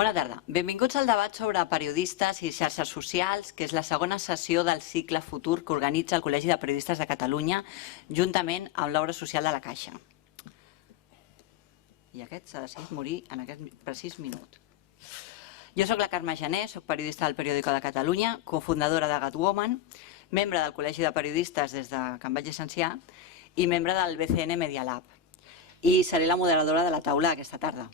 Bona tarda. Benvinguts al debat sobre periodistes i xarxes socials, que és la segona sessió del cicle futur que organitza el Col·legi de Periodistes de Catalunya, juntament amb l'Obra Social de la Caixa. I aquest s'ha decidit morir en aquest precís minut. Jo soc la Carme Jané, soc periodista del Periòdico de Catalunya, cofundadora de Gatwoman, membre del Col·legi de Periodistes des que em vaig llicenciar i membre del BCN Media Lab. I seré la moderadora de la taula aquesta tarda.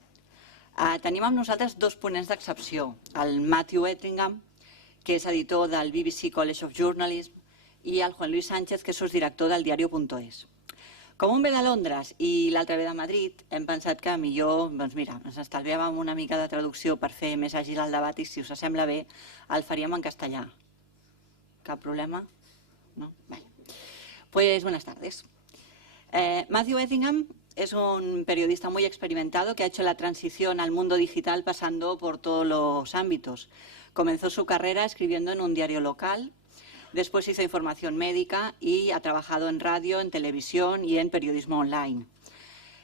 Tenim amb nosaltres dos ponents d'excepció, el Matthew Ettingham, que és editor del BBC College of Journalism, i el Juan Luis Sánchez, que és director del diario.es. Com un ve de Londres i l'altre ve de Madrid, hem pensat que millor, doncs mira, ens estalviàvem una mica de traducció per fer més àgil el debat i si us sembla bé el faríem en castellà. ¿Cap problema? ¿No? Vale. Pues buenas tardes. Matthew Ettingham es un periodista muy experimentado que ha hecho la transición al mundo digital pasando por todos los ámbitos. Comenzó su carrera escribiendo en un diario local, después hizo información médica y ha trabajado en radio, en televisión y en periodismo online.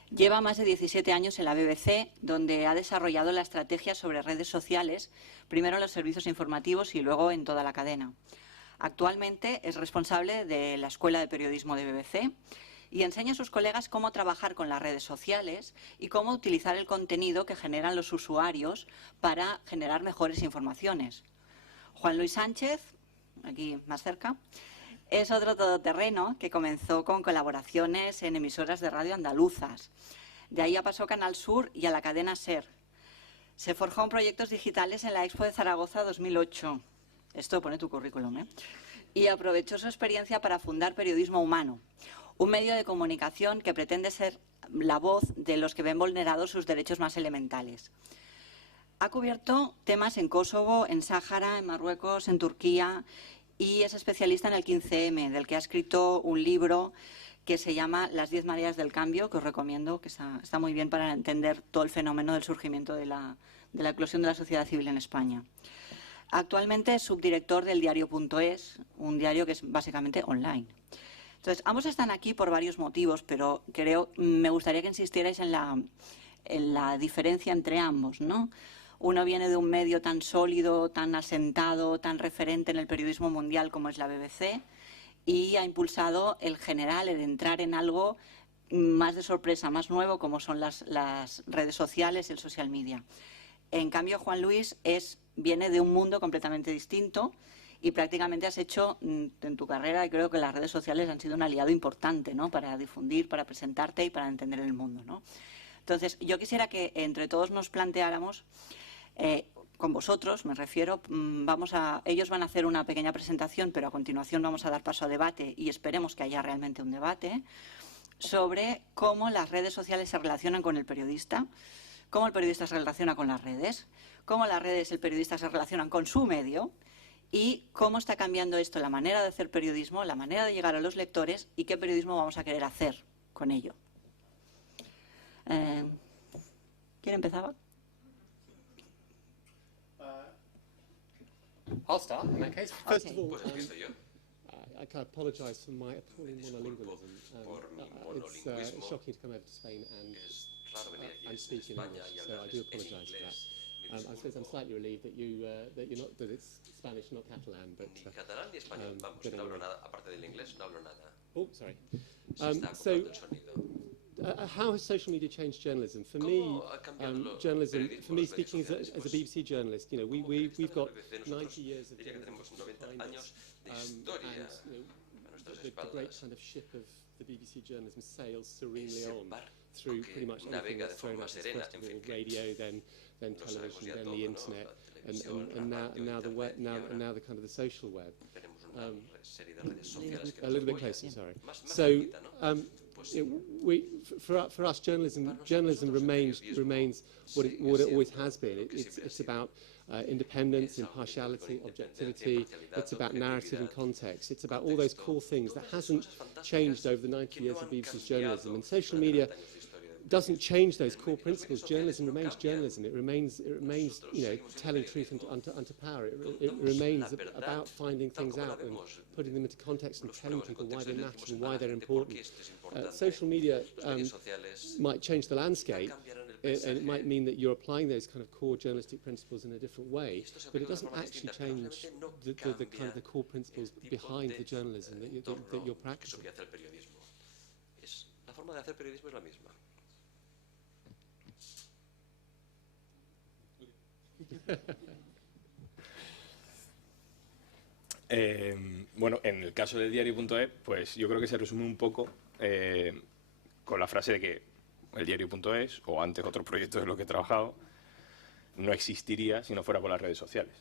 Lleva más de 17 años en la BBC, donde ha desarrollado la estrategia sobre redes sociales, primero en los servicios informativos y luego en toda la cadena. Actualmente es responsable de la Escuela de Periodismo de BBC y enseña a sus colegas cómo trabajar con las redes sociales y cómo utilizar el contenido que generan los usuarios para generar mejores informaciones. Juan Luis Sánchez, aquí más cerca, es otro todoterreno que comenzó con colaboraciones en emisoras de radio andaluzas. De ahí pasó a Canal Sur y a la cadena SER. Se forjó en proyectos digitales en la Expo de Zaragoza 2008. Esto pone tu currículum, ¿eh? Y aprovechó su experiencia para fundar Periodismo Humano, un medio de comunicación que pretende ser la voz de los que ven vulnerados sus derechos más elementales. Ha cubierto temas en Kosovo, en Sáhara, en Marruecos, en Turquía y es especialista en el 15M, del que ha escrito un libro que se llama Las 10 mareas del cambio, que os recomiendo, que está muy bien para entender todo el fenómeno del surgimiento de la eclosión de la sociedad civil en España. Actualmente es subdirector del diario.es, un diario que es básicamente online. Entonces, ambos están aquí por varios motivos, pero me gustaría que insistierais en la diferencia entre ambos, ¿no? Uno viene de un medio tan sólido, tan asentado, tan referente en el periodismo mundial como es la BBC y ha impulsado el general, el entrar en algo más de sorpresa, más nuevo, como son las redes sociales y el social media. En cambio, Juan Luis viene de un mundo completamente distinto y prácticamente has hecho en tu carrera, y creo que las redes sociales han sido un aliado importante, ¿no?, para difundir, para presentarte y para entender el mundo, ¿no? Entonces, yo quisiera que entre todos nos planteáramos, con vosotros me refiero, ellos van a hacer una pequeña presentación, pero a continuación vamos a dar paso a debate y esperemos que haya realmente un debate sobre cómo las redes sociales se relacionan con el periodista, cómo el periodista se relaciona con las redes, cómo las redes y el periodista se relacionan con su medio y cómo está cambiando esto la manera de hacer periodismo, la manera de llegar a los lectores y qué periodismo vamos a querer hacer con ello. ¿Quién empezaba? I'll start in that case. First Okay. of all, Pues empiezo yo. I can apologise for my appalling Disculpo monolingualism. por mi It's monolingüismo. shocking to come over to Spain and Es raro venir aquí and a speak in España English, y so I hablarles do en apologise for inglés. that. I suppose I'm slightly relieved that it's Spanish, not Catalan, but Ni catalán ni español, vamos, but no hablo anyway. nada, aparte del inglés no hablo nada. Oh, sorry. Se está So, ocupando el sonido. how has social media changed journalism? For me, ¿Cómo ha cambiado el journalism. periodismo, For me, las redes speaking sociales? as a Pues, BBC journalist, you know, como we've periodistas got de la BBC, 90 nosotros years of diría que tenemos journalism 90 behind años us, de and historia you a nuestras know, the great espaldas. kind of ship of the BBC journalism sails serenely Ese on barco through que pretty much everything navega de that's thrown forma at us. serena, First of en all, fin, que radio, then lo sabemos television, ya then todo, the ¿no? internet, La televisión, and la radio, now the web, internet, y ahora now the kind of the social web. tenemos una serie de redes sociales que A nos little bit apoyan. closer, sorry. Más So, cerquita, ¿no? Pues sí. for us, journalism Para nosotros el remains what it sigue always siendo has been. lo que siempre ha It's sido. about independence, Es algo que tiene que ver impartiality, con objectivity. independencia, It's about imparcialidad, narrative and objetividad, context. It's about all those contexto, core things that todas esas hasn't cosas fantásticas changed over the 90 que years no of han BBC's journalism. And cambiado social durante media 30 años de historia del doesn't periodismo. change those core Los medios principles. sociales Journalism no remains cambian. journalism. It remains, Nosotros you know, seguimos siendo telling truth periodismo. unto power. It Contamos remains la verdad about finding tal things como la out and vemos. putting them into context and Los telling ponemos en people why contexto they y le matter decimos and a why la they're gente por qué important. esto es importante. Social media Los medios sociales might change the quizá landscape, cambiarán el and it might mean that you're applying those kind of core journalistic principles in a different way, but it doesn't actually change the kind of the core principles behind the journalism that you're Eso practicing. que hace el periodismo. La forma de hacer periodismo es la misma. Bueno, en el caso del diario.es, pues yo creo que se resume un poco con la frase de que el diario.es, o antes otros proyectos en los que he trabajado, no existiría si no fuera por las redes sociales.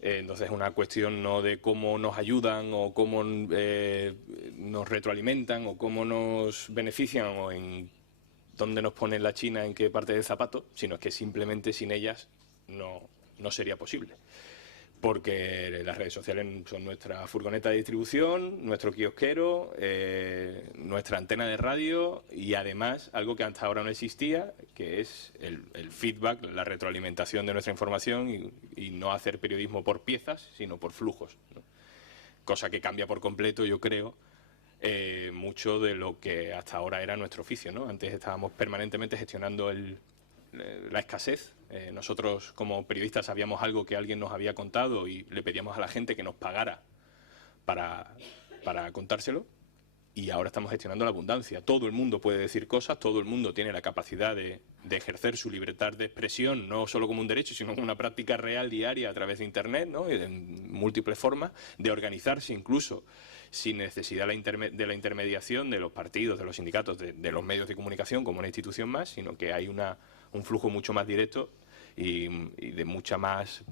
Entonces es una cuestión no de cómo nos ayudan o cómo nos retroalimentan o cómo nos benefician o en dónde nos ponen la china, en qué parte del zapato, sino que simplemente sin ellas no sería posible. Porque las redes sociales son nuestra furgoneta de distribución, nuestro kiosquero, nuestra antena de radio y además algo que hasta ahora no existía, que es el feedback, la retroalimentación de nuestra información y no hacer periodismo por piezas, sino por flujos, ¿no? Cosa que cambia por completo, yo creo, mucho de lo que hasta ahora era nuestro oficio, ¿no? Antes estábamos permanentemente gestionando la escasez. Nosotros como periodistas sabíamos algo que alguien nos había contado y le pedíamos a la gente que nos pagara para contárselo, y ahora estamos gestionando la abundancia. Todo el mundo puede decir cosas, todo el mundo tiene la capacidad de ejercer su libertad de expresión, no solo como un derecho, sino como una práctica real diaria a través de Internet, ¿no? Y de múltiples formas, de organizarse incluso sin necesidad de la intermediación de los partidos, de los sindicatos, de los medios de comunicación como una institución más, sino que hay un flujo mucho más directo y de mucha más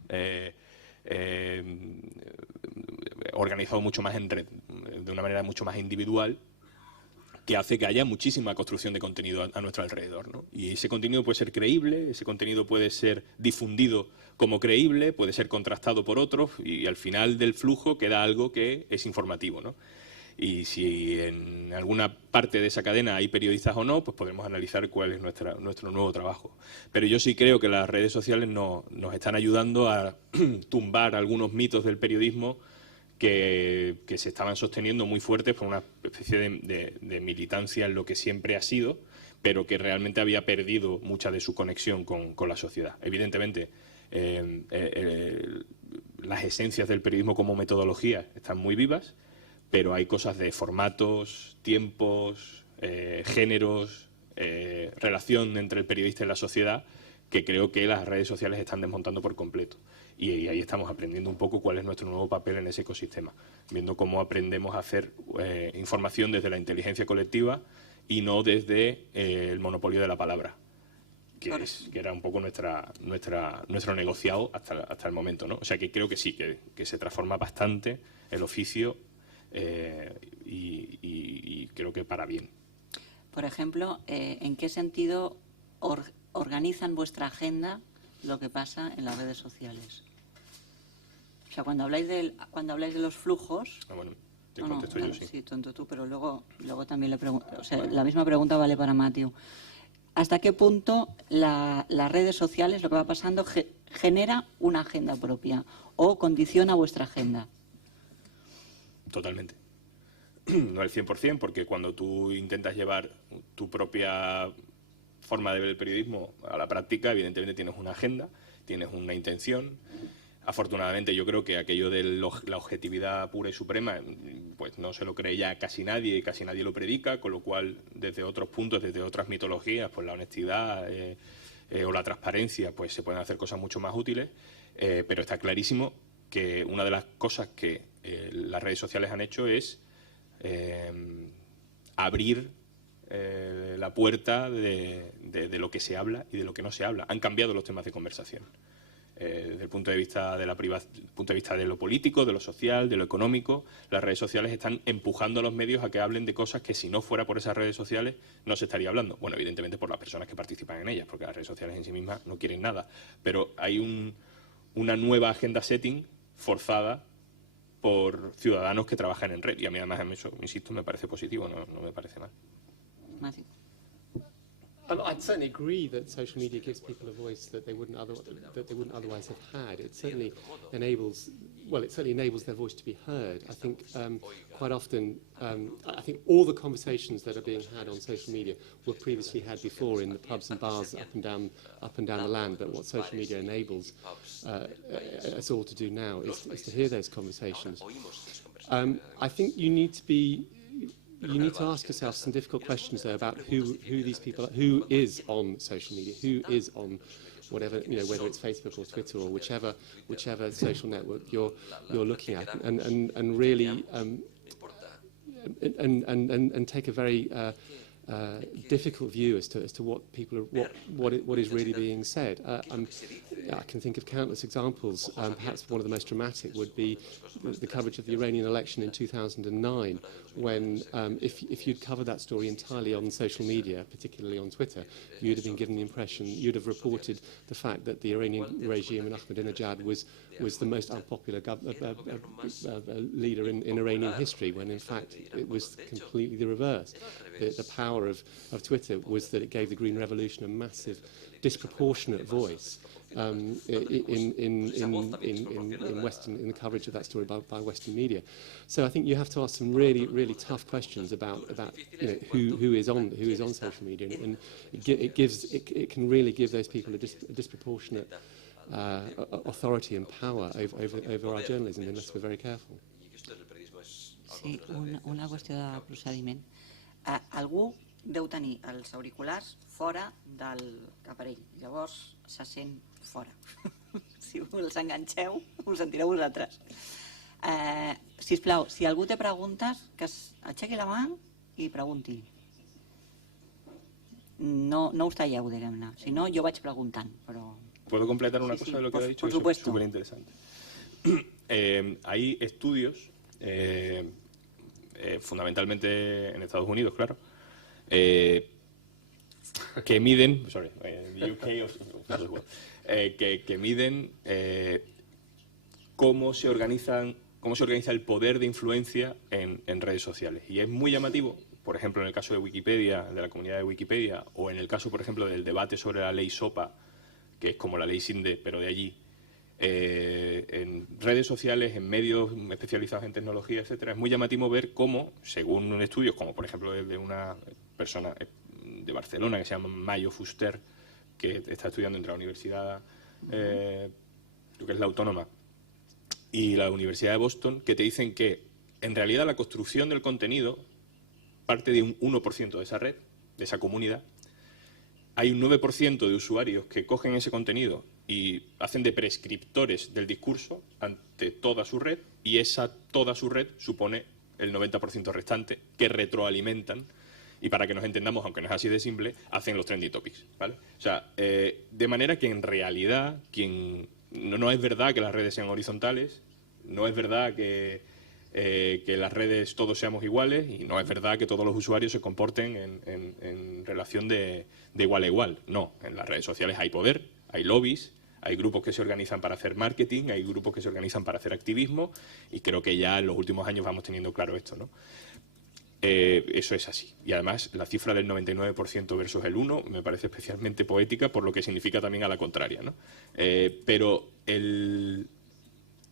organizado mucho más en red, de una manera mucho más individual, que hace que haya muchísima construcción de contenido a nuestro alrededor, ¿no? Y ese contenido puede ser creíble, ese contenido puede ser difundido como creíble, puede ser contrastado por otros y al final del flujo queda algo que es informativo, ¿no? Y si en alguna parte de esa cadena hay periodistas o no, pues podremos analizar cuál es nuestro nuevo trabajo. Pero yo sí creo que las redes sociales nos están ayudando a tumbar algunos mitos del periodismo que se estaban sosteniendo muy fuertes por una especie de militancia en lo que siempre ha sido, pero que realmente había perdido mucha de su conexión con la sociedad. Evidentemente, las esencias del periodismo como metodología están muy vivas, pero hay cosas de formatos, tiempos, géneros, relación entre el periodista y la sociedad que creo que las redes sociales están desmontando por completo. Y ahí estamos aprendiendo un poco cuál es nuestro nuevo papel en ese ecosistema, viendo cómo aprendemos a hacer información desde la inteligencia colectiva y no desde el monopolio de la palabra, que era un poco nuestro negociado hasta el momento, ¿no? O sea que creo que sí, que se transforma bastante el oficio y creo que para bien. Por ejemplo, ¿en qué sentido organizan vuestra agenda lo que pasa en las redes sociales? O sea, cuando habláis de los flujos... Bueno, te contesto yo, sí. Sí, tonto tú, pero luego también le pregunto... O sea, la misma pregunta vale para Matthew. ¿Hasta qué punto las redes sociales, lo que va pasando, genera una agenda propia o condiciona vuestra agenda? Totalmente. No al 100%, porque cuando tú intentas llevar tu propia forma de ver el periodismo a la práctica, evidentemente tienes una agenda, tienes una intención. Afortunadamente yo creo que aquello de la objetividad pura y suprema pues no se lo cree ya casi nadie lo predica, con lo cual desde otros puntos, desde otras mitologías, pues la honestidad o la transparencia pues se pueden hacer cosas mucho más útiles, pero está clarísimo que una de las cosas que las redes sociales han hecho es abrir la puerta de lo que se habla y de lo que no se habla. Han cambiado los temas de conversación. Desde el punto de vista de lo político, de lo social, de lo económico, las redes sociales están empujando a los medios a que hablen de cosas que si no fuera por esas redes sociales no se estaría hablando. Bueno, evidentemente por las personas que participan en ellas, porque las redes sociales en sí mismas no quieren nada. Pero hay una nueva agenda setting forzada por ciudadanos que trabajan en red. Y a mí además, eso, insisto, me parece positivo, no me parece mal. Matthew. I'd certainly agree that social media gives people a voice that they wouldn't otherwise have had. It certainly enables their voice to be heard. I think quite often, I think all the conversations that are being had on social media were previously had before in the pubs and bars up and down the land. But what social media enables us all to do now is to hear those conversations. I think you need to ask yourself some difficult questions there about who these people are, who is on social media, who is on whatever, whether it's Facebook or Twitter or whichever social network you're looking at, and really and take a very difficult view as to what people are, what is really being said. I can think of countless examples. Perhaps one of the most dramatic would be the coverage of the Iranian election in 2009, when if you'd covered that story entirely on social media, particularly on Twitter, you'd have been given the impression, you'd have reported the fact that the Iranian regime and Ahmadinejad was the most unpopular leader in Iranian history, when in fact it was completely the reverse. The power of Twitter was that it gave the Green Revolution a massive, disproportionate voice in the coverage of that story by Western media. So I think you have to ask some really, really tough questions about who is on social media, and it can really give those people a disproportionate authority and power over our journalism unless we're very careful. Sí, una qüestió de procediment. Algú deu tenir els auriculars fora del aparell, llavors se sent fora. Si els enganxeu, us sentireu vosaltres. Sisplau, si algú té preguntes, que aixequi la mà i pregunti. No us talleu, diguem-ne. Si no, jo vaig preguntant, però... ¿Puedo completar una cosa de lo que ha dicho? Por supuesto. Es súper interesante. Hay estudios, fundamentalmente en Estados Unidos, claro, que miden, que miden cómo se organiza el poder de influencia en redes sociales. Y es muy llamativo, por ejemplo, en el caso de Wikipedia, de la comunidad de Wikipedia, o en el caso, por ejemplo, del debate sobre la ley SOPA, que es como la ley SINDE, pero de allí, en redes sociales, en medios especializados en tecnología, etcétera, es muy llamativo ver cómo, según estudios, como por ejemplo de una persona de Barcelona que se llama Mayo Fuster, que está estudiando entre la universidad, creo que es la Autónoma, y la Universidad de Boston, que te dicen que en realidad la construcción del contenido parte de un 1% de esa red, de esa comunidad. Hay un 9% de usuarios que cogen ese contenido y hacen de prescriptores del discurso ante toda su red, y toda su red supone el 90% restante que retroalimentan, y para que nos entendamos, aunque no es así de simple, hacen los trending topics, ¿vale? O sea, de manera que en realidad no es verdad que las redes sean horizontales, no es verdad que las redes todos seamos iguales, y no es verdad que todos los usuarios se comporten en relación de igual a igual. No, en las redes sociales hay poder, hay lobbies, hay grupos que se organizan para hacer marketing, hay grupos que se organizan para hacer activismo, y creo que ya en los últimos años vamos teniendo claro esto, ¿no? Eso es así. Y además la cifra del 99% versus el 1% me parece especialmente poética por lo que significa también a la contraria, ¿no? Pero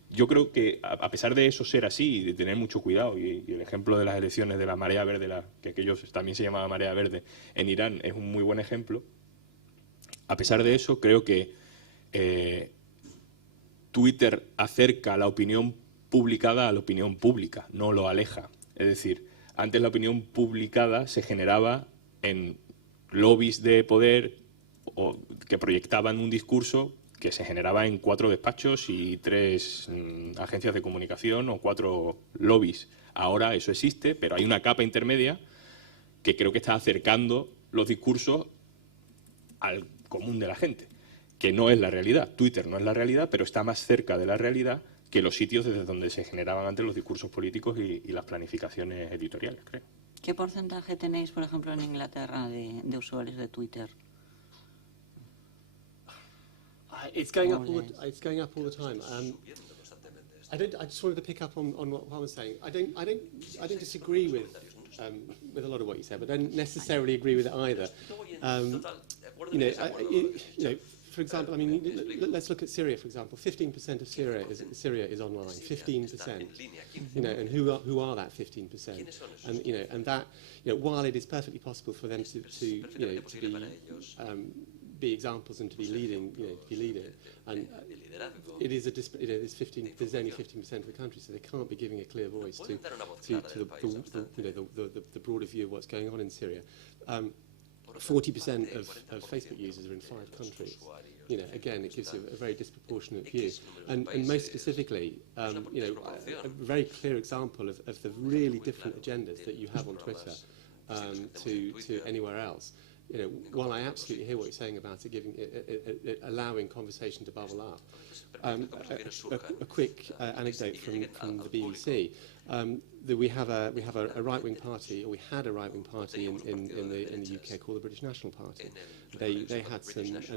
yo creo que a pesar de eso ser así y de tener mucho cuidado, y el ejemplo de las elecciones de la marea verde, que aquellos también se llamaba marea verde en Irán, es un muy buen ejemplo, a pesar de eso creo que Twitter acerca la opinión publicada a la opinión pública, no lo aleja. Es decir, antes la opinión publicada se generaba en lobbies de poder o que proyectaban un discurso que se generaba en 4 despachos y 3 agencias de comunicación o 4 lobbies. Ahora eso existe, pero hay una capa intermedia que creo que está acercando los discursos al común de la gente, que no es la realidad. Twitter no es la realidad, pero está más cerca de la realidad que los sitios desde donde se generaban antes los discursos políticos y las planificaciones editoriales, creo. ¿Qué porcentaje tenéis, por ejemplo, en Inglaterra de usuarios de Twitter? It's going up all the time. I just wanted to pick up on what Juan was saying. I don't disagree with with a lot of what you said, but don't necessarily agree with it either. For example, I mean, let's look at Syria, for example. 15% of Syria is online. 15%. And who are that 15%? And that, while it is perfectly possible for them to be examples and to be leading, and it is there's only 15% of the country, so they can't be giving a clear voice to the broader view of what's going on in Syria. 40% of Facebook users are in 5 countries. Again, it gives you a very disproportionate view. And most specifically, a very clear example of the really different agendas that you have on Twitter to anywhere else. While I absolutely hear what you're saying about it allowing conversation to bubble up, a quick anecdote from the BBC. That we have a right-wing party, or we had a right-wing party in the UK called the British National Party. They had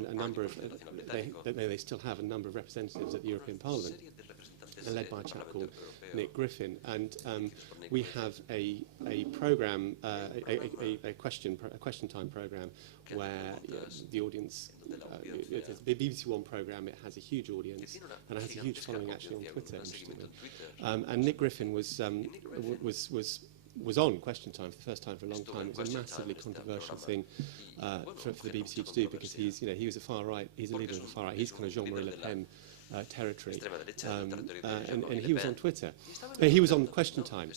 a number of they still have a number of representatives at the European Parliament, led by a chap called Nick Griffin, and we have a program, a question time program, where the audience, the BBC One program, it has a huge audience and it has a huge following actually on Twitter, interestingly. And Nick Griffin was on Question Time for the first time for a long time. It was a massively controversial thing for the BBC to do, because he was a far right. He's a leader of the far right. He's kind of Jean-Marie Le Pen territory, and he was on Twitter. He was on Question Time,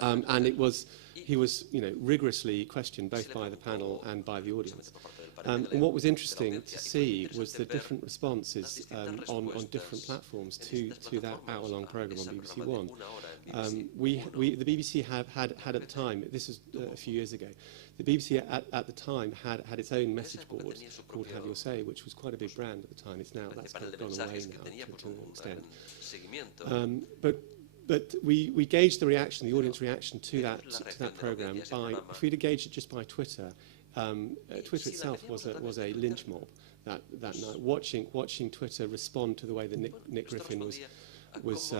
and he was rigorously questioned both by the panel and by the audience. And what was interesting to see was the different responses on different platforms to that hour-long program on BBC One. The BBC had at the time, this was a few years ago, the BBC at the time had its own message board called Have Your Say, which was quite a big brand at the time. That's kind of gone away now to an extent. But we gauged the reaction, the audience reaction to that program by, if we'd gauged it just by Twitter, Twitter itself was a lynch mob that night. Watching Twitter respond to the way that Nick Griffin was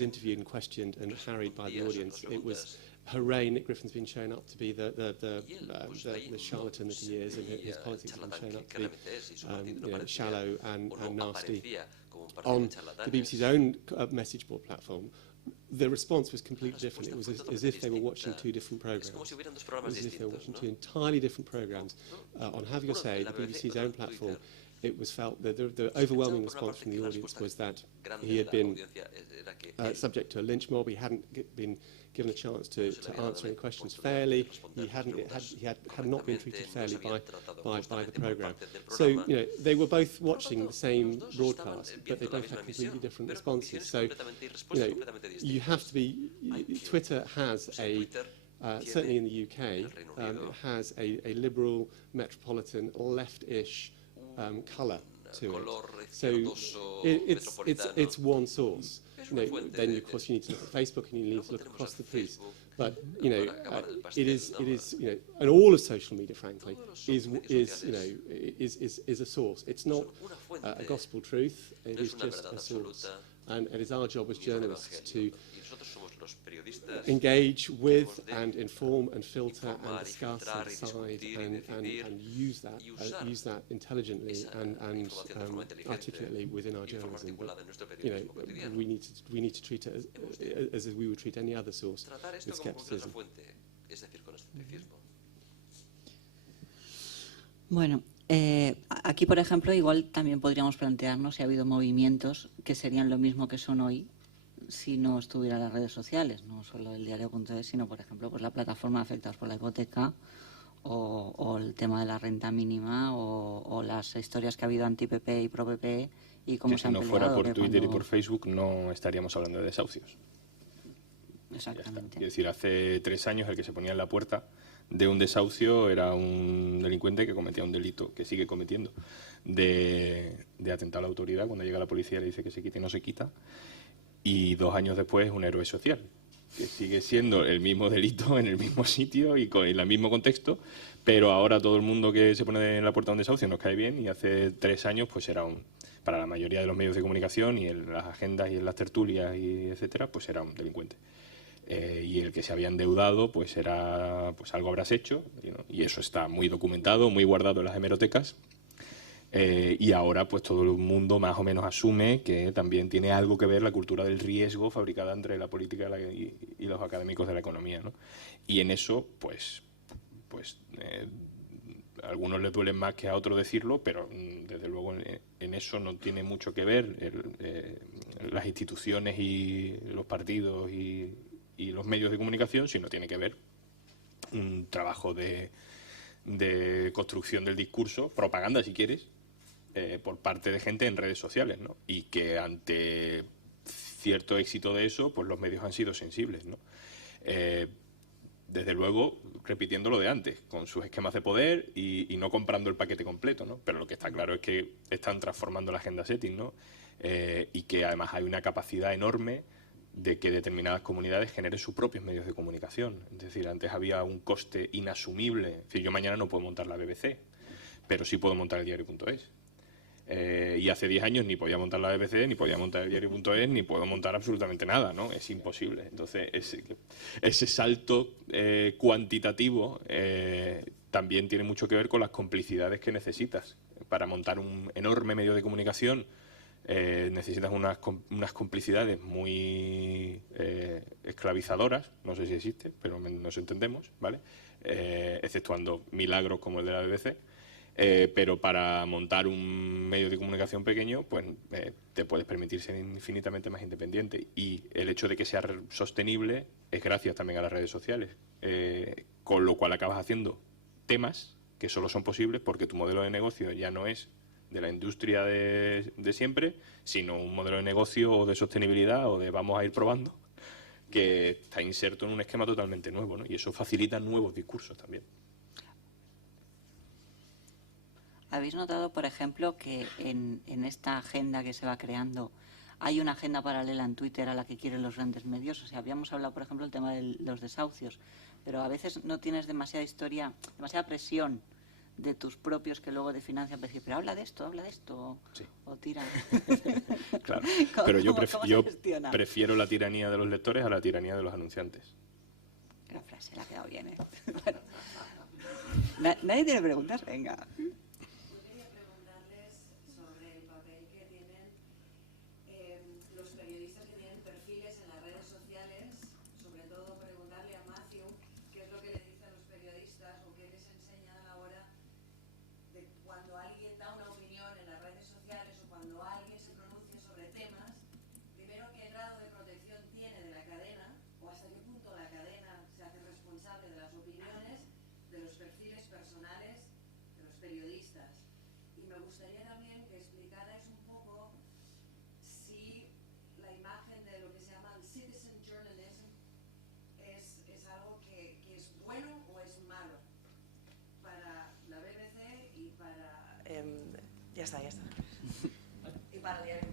interviewed and questioned and harried by the audience, it was, hooray, Nick Griffin's been shown up to be the charlatan that he is, and his politics have been shown up to be shallow and nasty. On the BBC's own message board platform, the response was completely different. It was as if they were watching 2 different programmes. It was as if they were watching 2 entirely different programmes. On Have Your Say, the BBC's own platform, it was felt that the overwhelming response from the audience was that he had been subject to a lynch mob. He hadn't been given a chance to answer any questions fairly. He had not been treated fairly by the programme. So they were both watching the same broadcast, but they both had completely different responses. So you have to be. Twitter has certainly in the UK, it has a liberal, metropolitan, left-ish colour to it. So it's one source. Then of course you need to look at Facebook and you need to look across the piece. But it is and all of social media, frankly, is a source. It's not a gospel truth. It is just a source, and it is our job as journalists to engage with and inform and filter and discuss and decide and use that intelligently and articulately within our journalism. But we need to treat it as we would treat any other source, with skepticism. Bueno, aquí, por ejemplo, igual también podríamos plantearnos si ha habido movimientos que serían lo mismo que son hoy si no estuvieran las redes sociales, no solo el diario.es, sino, por ejemplo, pues la plataforma de afectados por la hipoteca o el tema de la renta mínima o las historias que ha habido anti-PP y pro-PP y cómo se han peleado. Si no fuera por Twitter y por Facebook no estaríamos hablando de desahucios. Exactamente. Es decir, hace 3 años el que se ponía en la puerta de un desahucio era un delincuente que cometía un delito, que sigue cometiendo, de atentar a la autoridad. Cuando llega la policía le dice que se quite y no se quita. Y 2 años después un héroe social, que sigue siendo el mismo delito en el mismo sitio y en el mismo contexto, pero ahora todo el mundo que se pone en la puerta de un desahucio nos cae bien, y hace 3 años pues era para la mayoría de los medios de comunicación y en las agendas y en las tertulias y etcétera, pues era un delincuente. y el que se había endeudado pues era pues algo habrás hecho, ¿no? Y eso está muy documentado, muy guardado en las hemerotecas. Y ahora pues todo el mundo más o menos asume que también tiene algo que ver la cultura del riesgo fabricada entre la política y los académicos de la economía, ¿no? Y en eso pues a algunos les duele más que a otros decirlo, pero desde luego en eso no tiene mucho que ver las instituciones y los partidos y los medios de comunicación, sino tiene que ver un trabajo de construcción del discurso, propaganda si quieres, por parte de gente en redes sociales, ¿no? Y que ante cierto éxito de eso, pues los medios han sido sensibles, ¿no? Desde luego, repitiendo lo de antes, con sus esquemas de poder y no comprando el paquete completo, ¿no? Pero lo que está claro es que están transformando la agenda setting, ¿no? Y que además hay una capacidad enorme de que determinadas comunidades generen sus propios medios de comunicación. Es decir, antes había un coste inasumible. Es decir, yo mañana no puedo montar la BBC, pero sí puedo montar el diario.es. Y hace 10 años ni podía montar la BBC, ni podía montar el diario.es, ni puedo montar absolutamente nada, ¿no? Es imposible. Entonces, ese salto cuantitativo también tiene mucho que ver con las complicidades que necesitas. Para montar un enorme medio de comunicación necesitas unas complicidades muy esclavizadoras, no sé si existe, pero nos entendemos, ¿vale? Exceptuando milagros como el de la BBC. Pero para montar un medio de comunicación pequeño, pues te puedes permitir ser infinitamente más independiente. Y el hecho de que sea sostenible es gracias también a las redes sociales, con lo cual acabas haciendo temas que solo son posibles porque tu modelo de negocio ya no es de la industria de siempre, sino un modelo de negocio o de sostenibilidad o de vamos a ir probando, que está inserto en un esquema totalmente nuevo, ¿no? Y eso facilita nuevos discursos también. ¿Habéis notado, por ejemplo, que en esta agenda que se va creando hay una agenda paralela en Twitter a la que quieren los grandes medios? O sea, habíamos hablado, por ejemplo, del tema de los desahucios, pero a veces no tienes demasiada historia, demasiada presión de tus propios que luego te financian para decir, pero habla de esto, sí. o tira. Claro, pero yo gestiona? prefiero la tiranía de los lectores a la tiranía de los anunciantes. La frase le ha quedado bien, ¿eh? Bueno. ¿Nadie tiene preguntas? Venga. Ya está. Y para leer I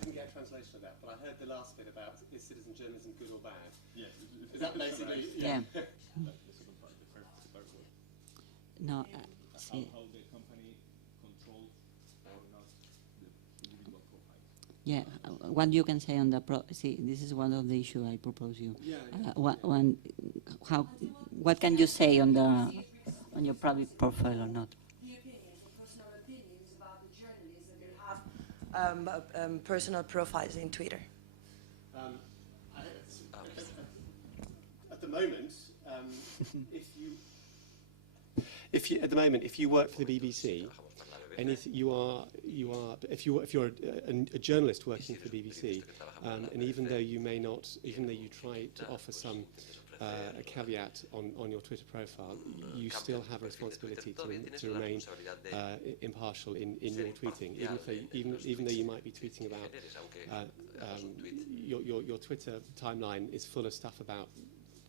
didn't get a translation of that, but I heard the last bit about is citizen journalism good or bad? Yeah. Is that basically? Yeah. Yeah. No, sí. How the company controls or not the individual profile. Yeah, what you can say on the see, this is one of the issues I propose you. Yeah. What can you say on your private profile or not? Personal profiles in Twitter. At the moment, if you work for the BBC, and if you're a journalist working for the BBC, and even though you try to offer some a caveat on your Twitter profile, you still have a responsibility to remain impartial in your tweeting, even though you might be tweeting about your Twitter timeline is full of stuff about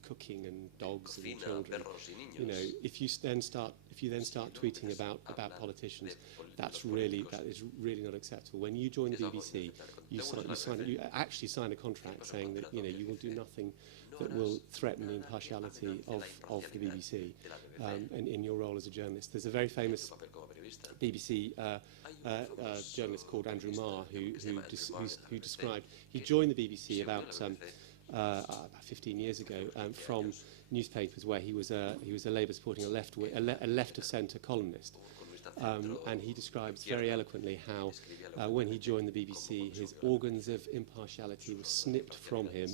cooking and dogs and children. You know, if you then start tweeting about politicians, that is really not acceptable. When you join the BBC, you actually sign a contract saying that you will do nothing that will threaten the impartiality of the BBC in your role as a journalist. There's a very famous BBC journalist called Andrew Marr who described, he joined the BBC about about 15 years ago from newspapers where he was a Labour supporting a left of centre columnist. And he describes very eloquently how, when he joined the BBC, his organs of impartiality were snipped from him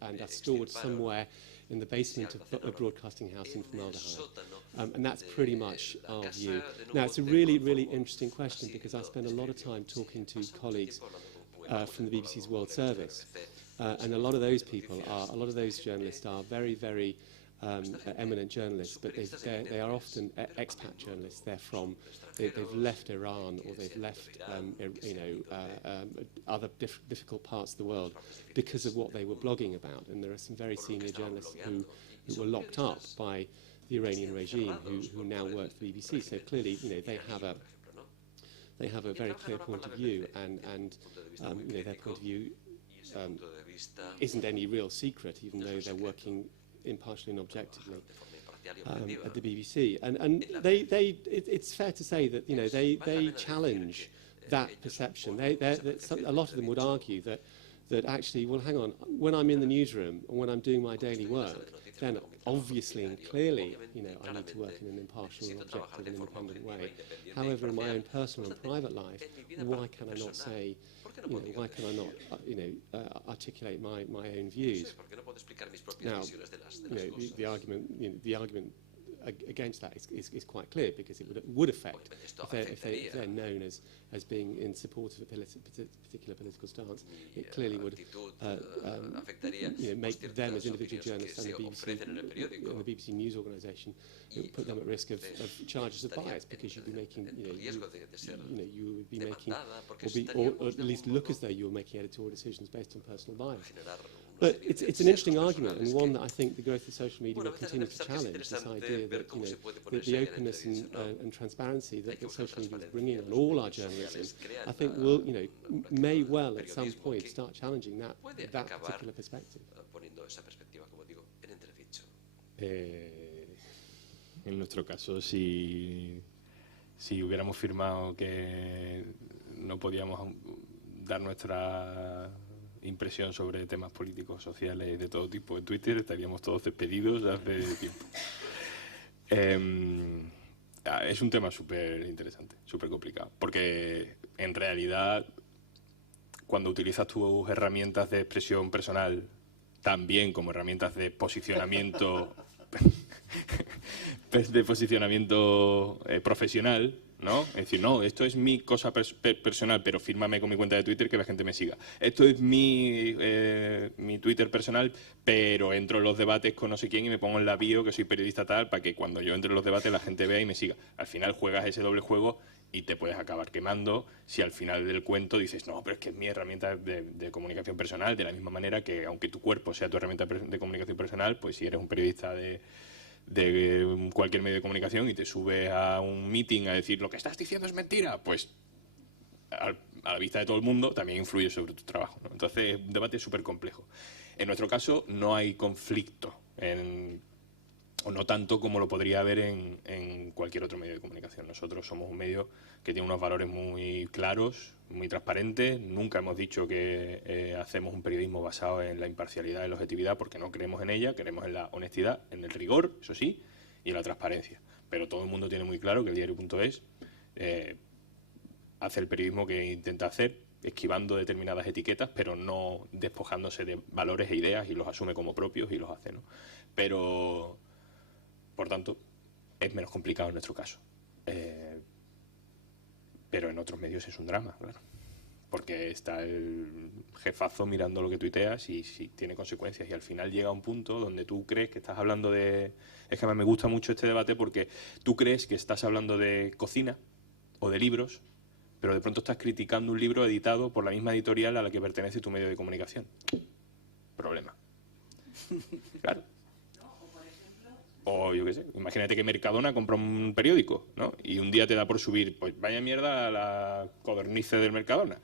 and are stored somewhere in the basement of a broadcasting house in Formaldehyde. And that's pretty much our view. Now, it's a really, really interesting question because I spend a lot of time talking to colleagues from the BBC's World Service. And a lot of those journalists are very, very eminent journalists, but they are often expat journalists. They've left Iran or they've left other difficult parts of the world because of what they were blogging about. And there are some very senior journalists who were locked up by the Iranian regime who now work for the BBC. So clearly, they have a very clear point of view, and their point of view isn't any real secret, even though they're working impartially and objectively at the BBC. And it's fair to say that they challenge that perception. A lot of them would argue that actually, well, hang on, when I'm in the newsroom and when I'm doing my daily work, then obviously and clearly, I need to work in an impartial and objective and independent way. However, in my own personal and private life, why can I not say, why can I not, articulate my own views? Now, the argument against that is quite clear, because it would affect, if they're known as being in support of a particular political stance, it clearly would make them as individual journalists and the BBC News organisation, it would put them at risk of charges of bias, because you'd be making, you would be making, or at least look as though you were making editorial decisions based on personal bias. But it's an interesting argument, and one that I think the growth of social media will continue to challenge, this idea that, that the openness and transparency that social media is bringing on all our journalism, I think will, may well at some point start challenging that particular perspective. En nuestro caso, si hubiéramos firmado que no podíamos dar nuestra impresión sobre temas políticos, sociales de todo tipo en Twitter, estaríamos todos despedidos hace tiempo. Es un tema súper interesante, súper complicado, porque en realidad cuando utilizas tus herramientas de expresión personal también como herramientas de posicionamiento profesional, ¿no? Es decir, no, esto es mi cosa personal, pero fírmame con mi cuenta de Twitter que la gente me siga. Esto es mi Twitter personal, pero entro en los debates con no sé quién y me pongo en la bio que soy periodista tal, para que cuando yo entre en los debates la gente vea y me siga. Al final juegas ese doble juego y te puedes acabar quemando si al final del cuento dices, no, pero es que es mi herramienta de comunicación personal, de la misma manera que aunque tu cuerpo sea tu herramienta de comunicación personal, pues si eres un periodista de cualquier medio de comunicación y te subes a un meeting a decir lo que estás diciendo es mentira, pues a la vista de todo el mundo también influye sobre tu trabajo, ¿no? Entonces, un debate súper complejo. En nuestro caso no hay conflicto, o no tanto como lo podría haber en cualquier otro medio de comunicación. Nosotros somos un medio que tiene unos valores muy claros, muy transparentes. Nunca hemos dicho que hacemos un periodismo basado en la imparcialidad y la objetividad, porque no creemos en ella, creemos en la honestidad, en el rigor, eso sí, y en la transparencia. Pero todo el mundo tiene muy claro que el diario.es hace el periodismo que intenta hacer, esquivando determinadas etiquetas, pero no despojándose de valores e ideas, y los asume como propios y los hace, ¿no? Pero, por tanto, es menos complicado en nuestro caso. Pero en otros medios es un drama, claro. Porque está el jefazo mirando lo que tuiteas y si tiene consecuencias. Y al final llega a un punto donde tú crees que estás hablando de... Es que me gusta mucho este debate porque tú crees que estás hablando de cocina o de libros, pero de pronto estás criticando un libro editado por la misma editorial a la que pertenece tu medio de comunicación. Problema. Claro. O yo qué sé, imagínate que Mercadona compra un periódico, ¿no? Y un día te da por subir, pues vaya mierda a la codorniz del Mercadona.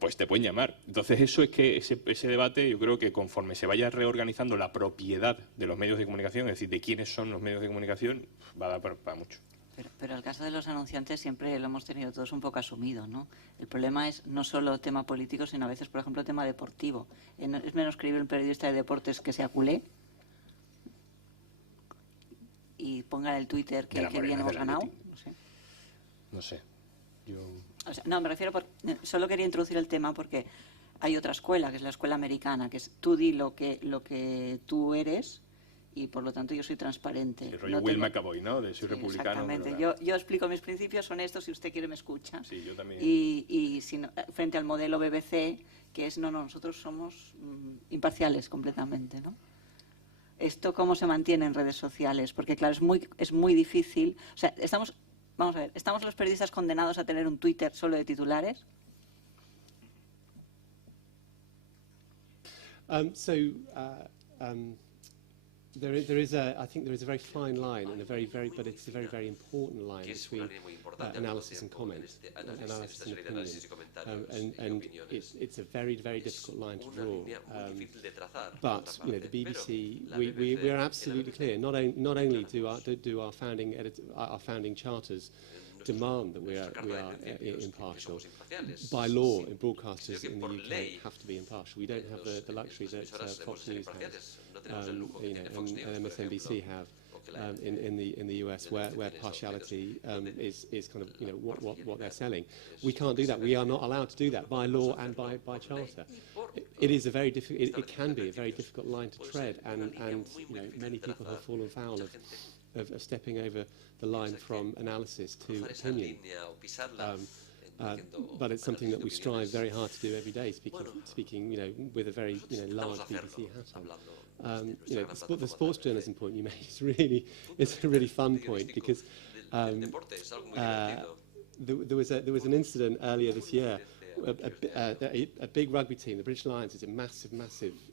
Pues te pueden llamar. Entonces eso es que ese debate, yo creo que conforme se vaya reorganizando la propiedad de los medios de comunicación, es decir, de quiénes son los medios de comunicación, va a dar para mucho. Pero el caso de los anunciantes siempre lo hemos tenido todos un poco asumido, ¿no? El problema es no solo tema político, sino a veces, por ejemplo, tema deportivo. Es menos creíble un periodista de deportes que sea culé y ponga en el Twitter que bien hemos ganado. No sé. No sé. O sea, no, me refiero, solo quería introducir el tema porque hay otra escuela, que es la escuela americana, que es tú di lo que tú eres y por lo tanto yo soy transparente. El rollo Will McAvoy, ¿no? De soy republicano. Exactamente. Pero Yo explico mis principios, son estos, si usted quiere me escucha. Sí, yo también. Y si no, frente al modelo BBC, que es, no, nosotros somos imparciales completamente, ¿no? ¿Esto cómo se mantiene en redes sociales? Porque claro, es muy difícil. O sea, vamos a ver, ¿estamos los periodistas condenados a tener un Twitter solo de titulares? There is I think there is a very fine line and but it's a very, very important line between analysis and comment, analysis and opinion. And it's a very, very difficult line to draw. But the BBC, we are absolutely clear. Not only do our founding charters demand that we are impartial. By law, broadcasters in the UK have to be impartial. We don't have the luxury that Fox News has, and MSNBC have in the US, where partiality is kind of what they're selling. We can't do that. We are not allowed to do that by law and by charter. It is a very it can be a very difficult line to tread, and many people have fallen foul of stepping over the line from analysis to opinion. But it's something that we strive very hard to do every day, speaking with a very large BBC hat on. The sports journalism point you made is a really fun point, because there was an incident earlier this year. A big rugby team, the British Lions, is a massive,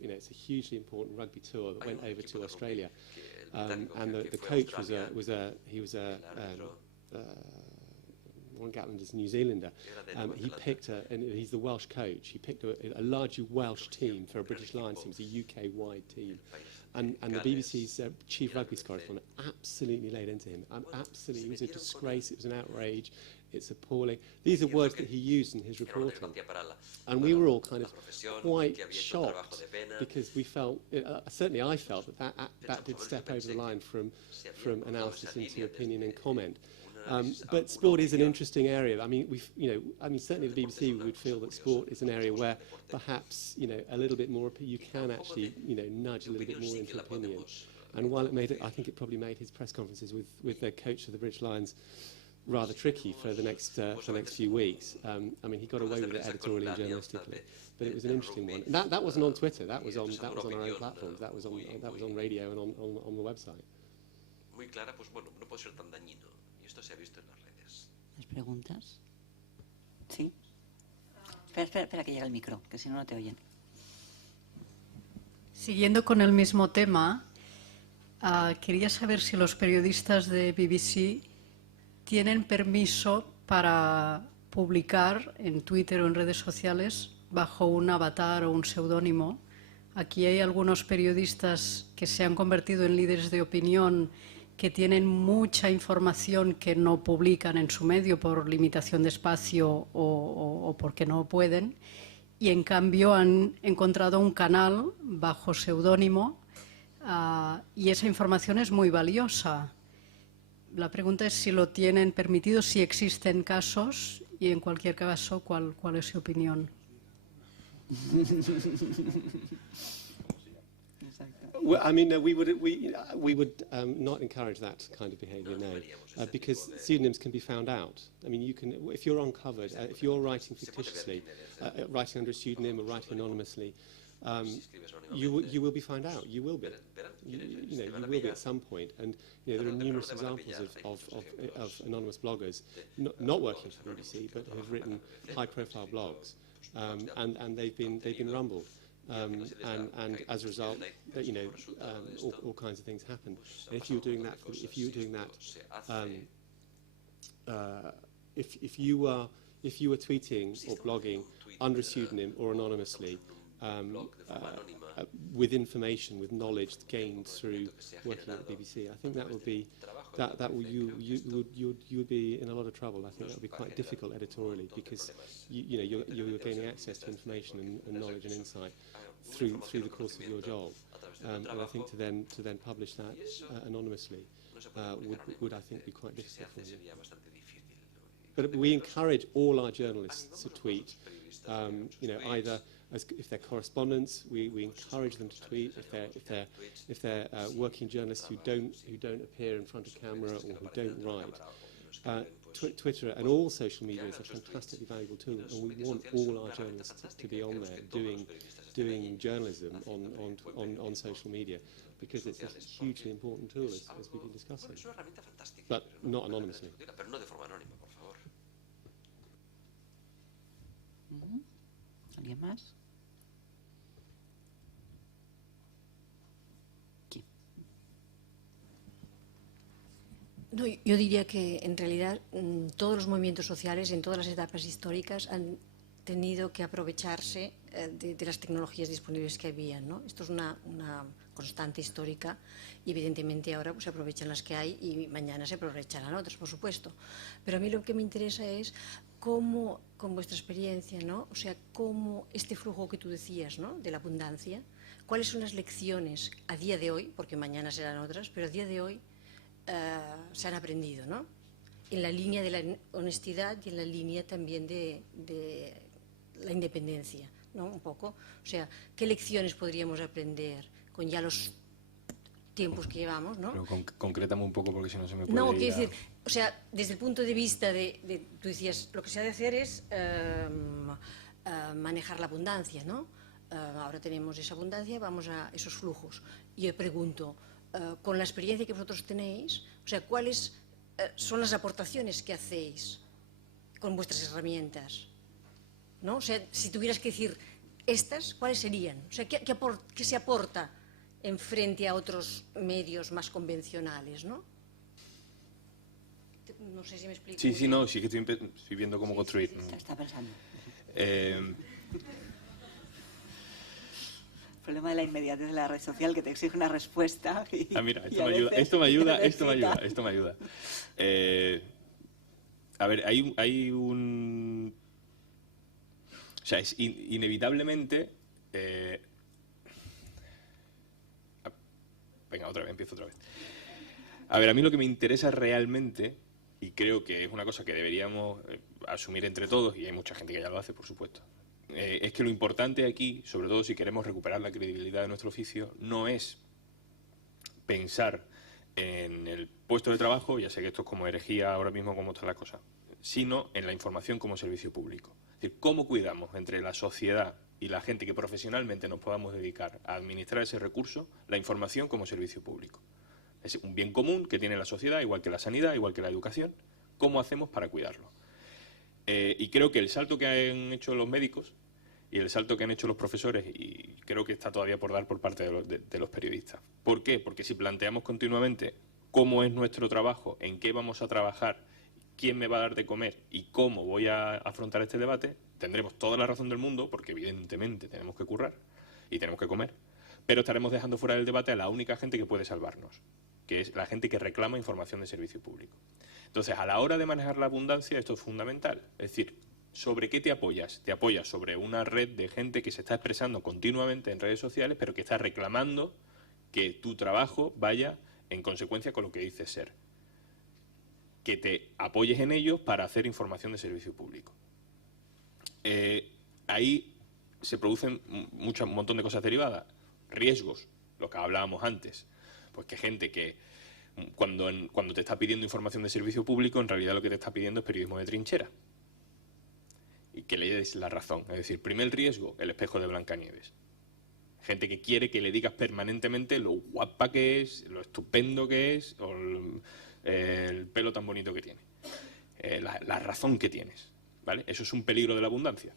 it's a hugely important rugby tour that went over to Australia. And the coach was Warren Gatland is a New Zealander. He picked and he's the Welsh coach. He picked a largely Welsh team for a British Lions team. It was a UK-wide team. And the BBC's chief rugby correspondent absolutely laid into him. Absolutely, it was a disgrace. It was an outrage. It's appalling. These are words that he used in his reporting. And we were all kind of quite shocked, because we felt, certainly I felt, that did step over the line from analysis into opinion and comment. But sport is an interesting area. I mean, certainly the BBC would feel that sport is an area where perhaps, a little bit more, you can actually, nudge a little bit more into opinion. And while I think it probably made his press conferences with the coach of the British Lions rather tricky for the next few weeks. I mean, he got away with it editorially and journalistically, but it was an interesting one. That wasn't on Twitter. That was on our own platforms. That was on radio and on the website. Muy clara, pues bueno, no puede ser tan dañino. Y esto se ha visto en las redes. ¿Más preguntas? ¿Sí? Espera que llegue el micro, que si no, no te oyen. Siguiendo con el mismo tema, quería saber si los periodistas de BBC tienen permiso para publicar en Twitter o en redes sociales bajo un avatar o un seudónimo. Aquí hay algunos periodistas que se han convertido en líderes de opinión, que tienen mucha información que no publican en su medio por limitación de espacio o porque no pueden, y en cambio han encontrado un canal bajo seudónimo y esa información es muy valiosa. La pregunta es si lo tienen permitido, si existen casos, y en cualquier caso, ¿cuál es su opinión? Well, I mean, we would not encourage that kind of behaviour, no, because pseudonyms can be found out. I mean, if you're uncovered, if you're writing fictitiously, writing under a pseudonym or writing anonymously, you will be found out. You will be. You will be at some point. And there are numerous examples of anonymous bloggers not working for the BBC, but who have written high-profile blogs, and they've been rumbled. And as a result, all kinds of things happen. And if you were tweeting or blogging under a pseudonym or anonymously, with information, with knowledge gained through working at the BBC. I think that would be you would be in a lot of trouble. I think that would be quite difficult editorially, because you're gaining access to information and knowledge and insight through the course of your job, and I think to then publish that anonymously would I think be quite difficult for you. But we encourage all our journalists to tweet. Either if they're correspondents, we encourage them to tweet. If they're working journalists who don't appear in front of camera or who don't write, Twitter and all social media is a fantastically valuable tool, and we want all our journalists to be on there doing journalism on social media, because it's a hugely important tool, as we've been discussing. But not anonymously. ¿Alguien más? ¿Quién? No, yo diría que en realidad todos los movimientos sociales en todas las etapas históricas han tenido que aprovecharse de las tecnologías disponibles que había, ¿no? Esto es una constante histórica y evidentemente ahora pues se aprovechan las que hay y mañana se aprovecharán otras, por supuesto. Pero a mí lo que me interesa es cómo, con vuestra experiencia, ¿no? O sea, cómo este flujo que tú decías, ¿no? De la abundancia, cuáles son las lecciones a día de hoy, porque mañana serán otras, pero a día de hoy se han aprendido, ¿no? En la línea de la honestidad y en la línea también de la independencia, ¿no? Un poco. O sea, ¿qué lecciones podríamos aprender con ya los tiempos que llevamos, ¿no? Pero concrétame un poco, porque si no se me puede No, ir quiero decir, o sea, desde el punto de vista tú decías, lo que se ha de hacer es manejar la abundancia, ¿no? Ahora tenemos esa abundancia, vamos a esos flujos. Y yo pregunto, con la experiencia que vosotros tenéis, o sea, ¿cuáles son las aportaciones que hacéis con vuestras herramientas? ¿No? O sea, si tuvieras que decir estas, ¿cuáles serían? O sea, ¿qué se aporta en frente a otros medios más convencionales, ¿no? No sé si me explico. Sí, no, sí que estoy viendo cómo construir. Sí. Está pensando. Eh, El problema de la inmediatez de la red social, que te exige una respuesta. mira, esto me ayuda. A ver, hay un... O sea, es inevitablemente... Venga, empiezo otra vez. A ver, a mí lo que me interesa realmente, y creo que es una cosa que deberíamos asumir entre todos, y hay mucha gente que ya lo hace, por supuesto, es que lo importante aquí, sobre todo si queremos recuperar la credibilidad de nuestro oficio, no es pensar en el puesto de trabajo, ya sé que esto es como herejía ahora mismo como está la cosa, sino en la información como servicio público. Es decir, cómo cuidamos entre la sociedad y la gente que profesionalmente nos podamos dedicar a administrar ese recurso, la información como servicio público. Es un bien común que tiene la sociedad, igual que la sanidad, igual que la educación. ¿Cómo hacemos para cuidarlo? Y creo que el salto que han hecho los médicos y el salto que han hecho los profesores, y creo que está todavía por dar por parte de los periodistas. ¿Por qué? Porque si planteamos continuamente cómo es nuestro trabajo, en qué vamos a trabajar, quién me va a dar de comer y cómo voy a afrontar este debate, tendremos toda la razón del mundo, porque evidentemente tenemos que currar y tenemos que comer, pero estaremos dejando fuera del debate a la única gente que puede salvarnos, que es la gente que reclama información de servicio público. Entonces, a la hora de manejar la abundancia, esto es fundamental. Es decir, ¿sobre qué te apoyas? Te apoyas sobre una red de gente que se está expresando continuamente en redes sociales, pero que está reclamando que tu trabajo vaya en consecuencia con lo que dices ser. Que te apoyes en ellos para hacer información de servicio público. Ahí se producen un montón de cosas derivadas. Riesgos, lo que hablábamos antes. Pues que gente que cuando te está pidiendo información de servicio público, en realidad lo que te está pidiendo es periodismo de trinchera. Y que le des la razón. Es decir, primer riesgo, el espejo de Blancanieves. Gente que quiere que le digas permanentemente lo guapa que es, lo estupendo que es, o el pelo tan bonito que tiene. La razón que tienes. ¿Vale? Eso es un peligro de la abundancia.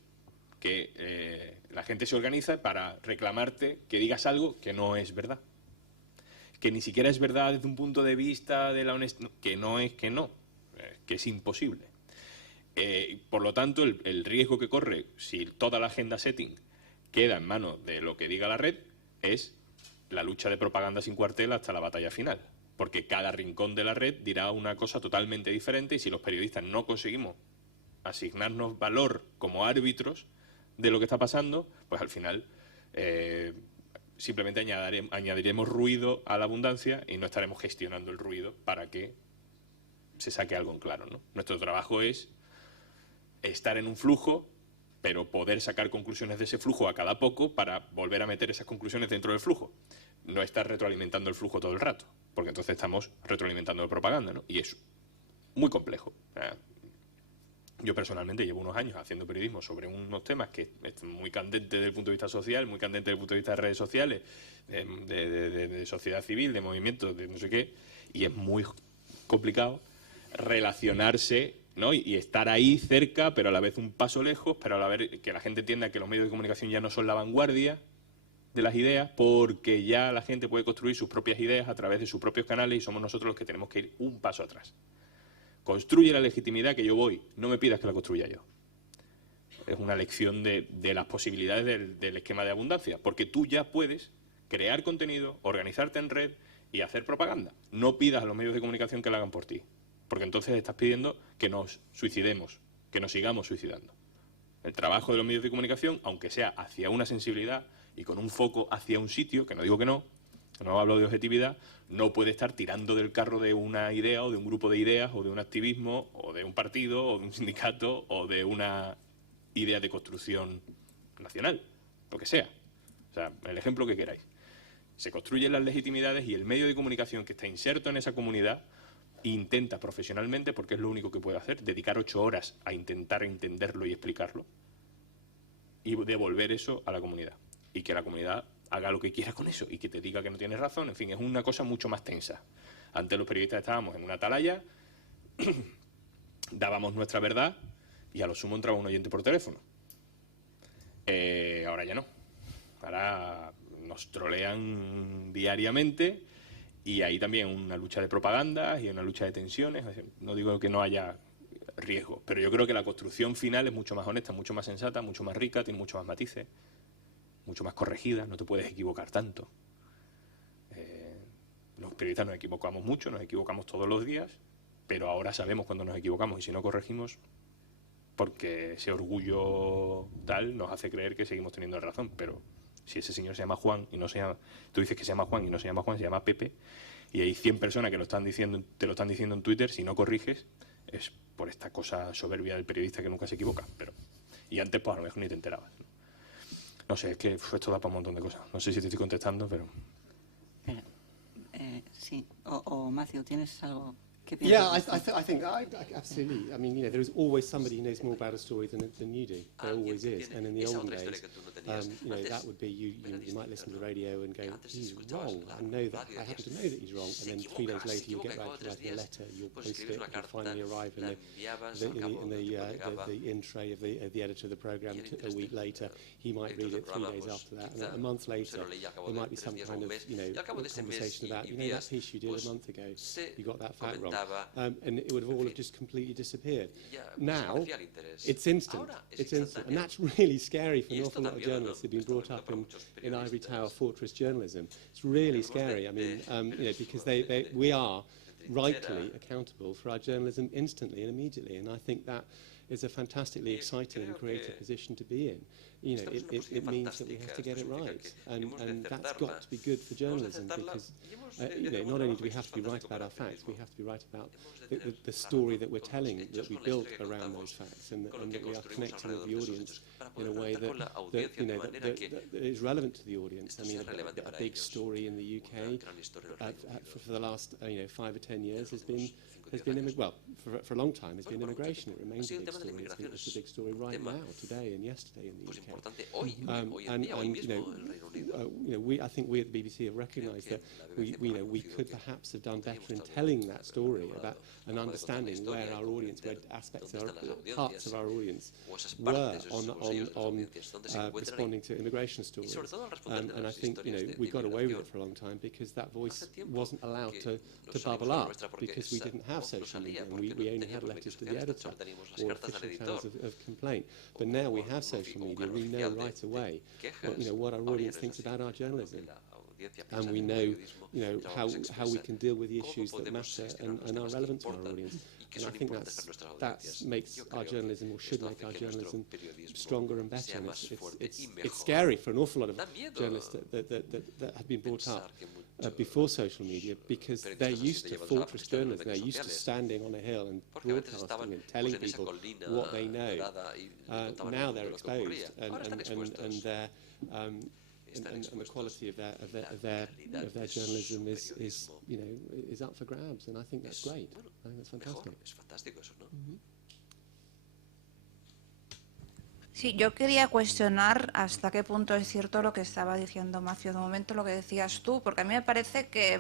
Que la gente se organiza para reclamarte que digas algo que no es verdad. Que ni siquiera es verdad desde un punto de vista de la honestidad. Que no es que no. Que es imposible. Por lo tanto, el riesgo que corre, si toda la agenda setting queda en manos de lo que diga la red es la lucha de propaganda sin cuartel hasta la batalla final. Porque cada rincón de la red dirá una cosa totalmente diferente y si los periodistas no conseguimos asignarnos valor como árbitros de lo que está pasando, pues al final simplemente añadiremos ruido a la abundancia y no estaremos gestionando el ruido para que se saque algo en claro, ¿no? Nuestro trabajo es estar en un flujo, pero poder sacar conclusiones de ese flujo a cada poco para volver a meter esas conclusiones dentro del flujo. No estar retroalimentando el flujo todo el rato, porque entonces estamos retroalimentando la propaganda, ¿no? Y es muy complejo. Yo personalmente llevo unos años haciendo periodismo sobre unos temas que están muy candentes desde el punto de vista social, muy candentes desde el punto de vista de redes sociales, de sociedad civil, de movimientos, de no sé qué, y es muy complicado relacionarse, ¿no? Y estar ahí cerca, pero a la vez un paso lejos, pero a la vez que la gente entienda que los medios de comunicación ya no son la vanguardia de las ideas, porque ya la gente puede construir sus propias ideas a través de sus propios canales y somos nosotros los que tenemos que ir un paso atrás. Construye la legitimidad que yo voy, no me pidas que la construya yo. Es una lección de las posibilidades del esquema de abundancia, porque tú ya puedes crear contenido, organizarte en red y hacer propaganda. No pidas a los medios de comunicación que lo hagan por ti, porque entonces estás pidiendo que nos suicidemos, que nos sigamos suicidando. El trabajo de los medios de comunicación, aunque sea hacia una sensibilidad y con un foco hacia un sitio, que no digo que no hablo de objetividad, no puede estar tirando del carro de una idea o de un grupo de ideas o de un activismo o de un partido o de un sindicato o de una idea de construcción nacional, lo que sea. O sea, el ejemplo que queráis. Se construyen las legitimidades y el medio de comunicación que está inserto en esa comunidad intenta profesionalmente, porque es lo único que puede hacer, dedicar 8 horas a intentar entenderlo y explicarlo y devolver eso a la comunidad. Y que la comunidad haga lo que quiera con eso y que te diga que no tienes razón. En fin, es una cosa mucho más tensa. Antes los periodistas estábamos en una atalaya, dábamos nuestra verdad y a lo sumo entraba un oyente por teléfono. Ahora ya no. Ahora nos trolean diariamente y ahí también una lucha de propaganda y una lucha de tensiones. No digo que no haya riesgo, pero yo creo que la construcción final es mucho más honesta, mucho más sensata, mucho más rica, tiene mucho más matices, mucho más corregida, no te puedes equivocar tanto. Los periodistas nos equivocamos mucho, nos equivocamos todos los días, pero ahora sabemos cuando nos equivocamos y si no corregimos, porque ese orgullo tal nos hace creer que seguimos teniendo razón, pero si ese señor se llama Juan y no se llama, tú dices que se llama Juan y no se llama Juan, se llama Pepe, y hay 100 personas que te lo están diciendo en Twitter, si no corriges, es por esta cosa soberbia del periodista que nunca se equivoca. Y antes pues a lo mejor ni te enterabas. No sé, es que esto da para un montón de cosas. No sé si te estoy contestando, pero... Sí. O Matthew, ¿tienes algo que Yeah, piensas? I think absolutely. I mean, there is always somebody who knows more about a story than you do. There always is. And in the olden days, that would be you might listen to the radio and go, he's wrong. I know that. I happen to know that he's wrong. And then 3 days later, you get back to writing a letter. You'll post it. It'll finally arrive in the in tray of the editor of the program a week later. He might read it 3 days after that, and a month later, there might be some kind of conversation about that piece you did a month ago. You got that fact wrong. And it would have just completely disappeared. Now, it's instant. It's instant. And that's really scary for an awful lot of journalists who've been brought up in ivory tower fortress journalism. It's really scary. I mean, because we are rightly accountable for our journalism instantly and immediately. And I think that is a fantastically exciting and creative position to be in. It means that we have to get it right. And that's got to be good for journalism because, not only do we have to be right about our facts, we have to be right about the story that we're telling, that we built around those facts, and that we are connecting with the audience in a way that is relevant to the audience. I mean, a big story in the UK for the last 5 or 10 years has been for a long time has been immigration. It remains a big story. It's a big story right now, today and yesterday in the UK. I think we at the BBC have recognised that we could perhaps have done better in telling that story about and understanding where our audience, where parts of our audience were on responding to immigration stories. And I think we got away with it for a long time because that voice wasn't allowed to bubble up because we didn't have social media and we only had letters to the editor or cartas al official editor. channels of complaint. But now we have social media, we know right away what our audience thinks about our journalism. And we know, how we can deal with the issues that matter and are relevant to our audience. And I think that makes our journalism, or should make our journalism, stronger and better. And it's scary for an awful lot of journalists that have been brought up before social media, because they're used to fortress journalism. They're used to standing on a hill and broadcasting and telling people what they know. Now they're exposed, and they're and the quality of their journalism is up for grabs, and I think that's great. I think that's fantastic. Es fantástico eso, ¿no? Sí, yo quería cuestionar hasta qué punto es cierto lo que estaba diciendo Macio de momento, lo que decías tú, porque a mí me parece que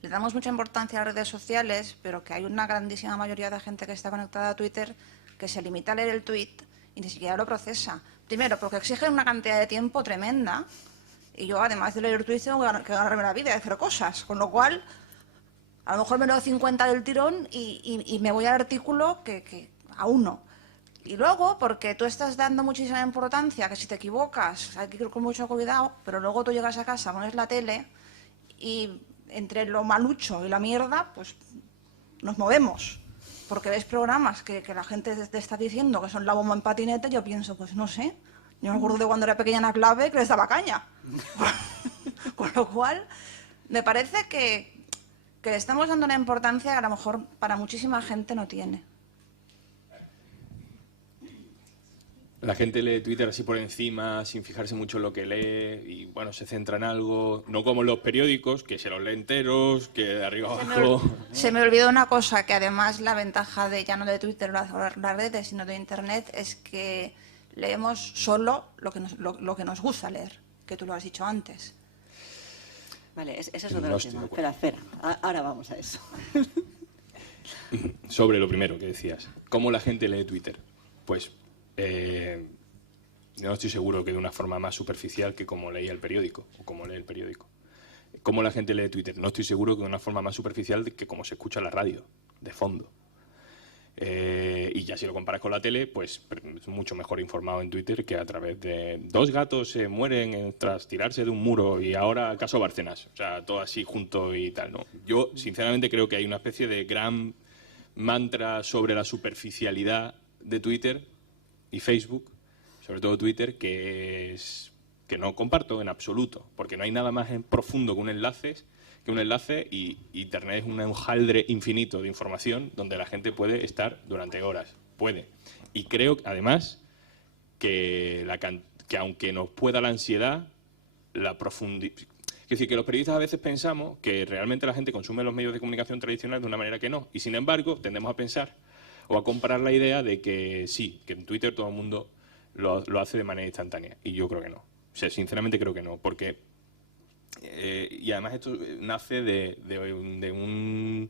le damos mucha importancia a las redes sociales, pero que hay una grandísima mayoría de gente que está conectada a Twitter que se limita a leer el tweet y ni siquiera lo procesa. Primero, porque exigen una cantidad de tiempo tremenda, y yo, además de leer tweets, tengo que ganarme la vida y hacer cosas, con lo cual, a lo mejor me leo 50 del tirón y me voy al artículo que a uno. Y luego, porque tú estás dando muchísima importancia, que si te equivocas hay que ir con mucho cuidado, pero luego tú llegas a casa, pones la tele y entre lo malucho y la mierda, pues nos movemos. Porque ves programas que la gente te está diciendo que son la bomba en patinete, yo pienso, pues no sé. Yo me acuerdo de cuando era pequeña en la clave que les daba caña. Con lo cual, me parece que le estamos dando una importancia que a lo mejor para muchísima gente no tiene. La gente lee Twitter así por encima, sin fijarse mucho en lo que lee, y bueno, se centra en algo, no como los periódicos, que se los lee enteros, que de arriba abajo... Se me olvidó una cosa, que además la ventaja de ya no de Twitter o las redes, sino de Internet, es que leemos solo lo que nos gusta leer, que tú lo has dicho antes. Vale, ese es otro tema. Espera, ahora vamos a eso. Sobre lo primero que decías, ¿cómo la gente lee Twitter? Pues... no estoy seguro que de una forma más superficial que como leía el periódico, o como lee el periódico. ¿Cómo la gente lee Twitter? No estoy seguro que de una forma más superficial que como se escucha la radio, de fondo. Y ya si lo comparas con la tele, pues es mucho mejor informado en Twitter que a través de 2 gatos se mueren tras tirarse de un muro y ahora caso Bárcenas. O sea, todo así junto y tal, ¿no? Yo, sinceramente, creo que hay una especie de gran mantra sobre la superficialidad de Twitter y Facebook, sobre todo Twitter, que no comparto en absoluto, porque no hay nada más profundo que un enlace, y Internet es un enjaldre infinito de información donde la gente puede estar durante horas, y creo además que aunque nos pueda la ansiedad, la profundidad, es decir, que los periodistas a veces pensamos que realmente la gente consume los medios de comunicación tradicionales de una manera que no, y sin embargo tendemos a pensar o a comparar la idea de que sí, que en Twitter todo el mundo lo hace de manera instantánea. Y yo creo que no. O sea, sinceramente creo que no. Porque, y además esto nace de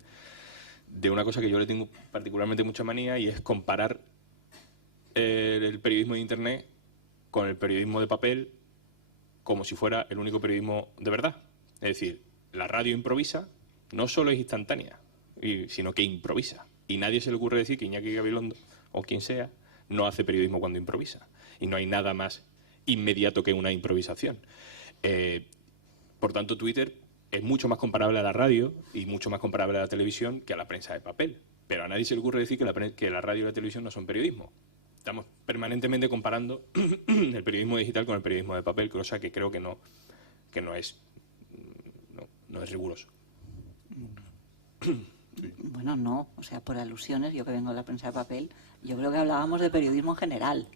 una cosa que yo le tengo particularmente mucha manía, y es comparar el periodismo de Internet con el periodismo de papel como si fuera el único periodismo de verdad. Es decir, la radio improvisa, no solo es instantánea, sino que improvisa. Y nadie se le ocurre decir que Iñaki Gabilondo, o quien sea, no hace periodismo cuando improvisa. Y no hay nada más inmediato que una improvisación. Por tanto, Twitter es mucho más comparable a la radio y mucho más comparable a la televisión que a la prensa de papel. Pero a nadie se le ocurre decir que la radio y la televisión no son periodismo. Estamos permanentemente comparando el periodismo digital con el periodismo de papel, cosa que creo que no es riguroso. Bueno, no, o sea, por alusiones, yo que vengo de la prensa de papel, yo creo que hablábamos de periodismo en general.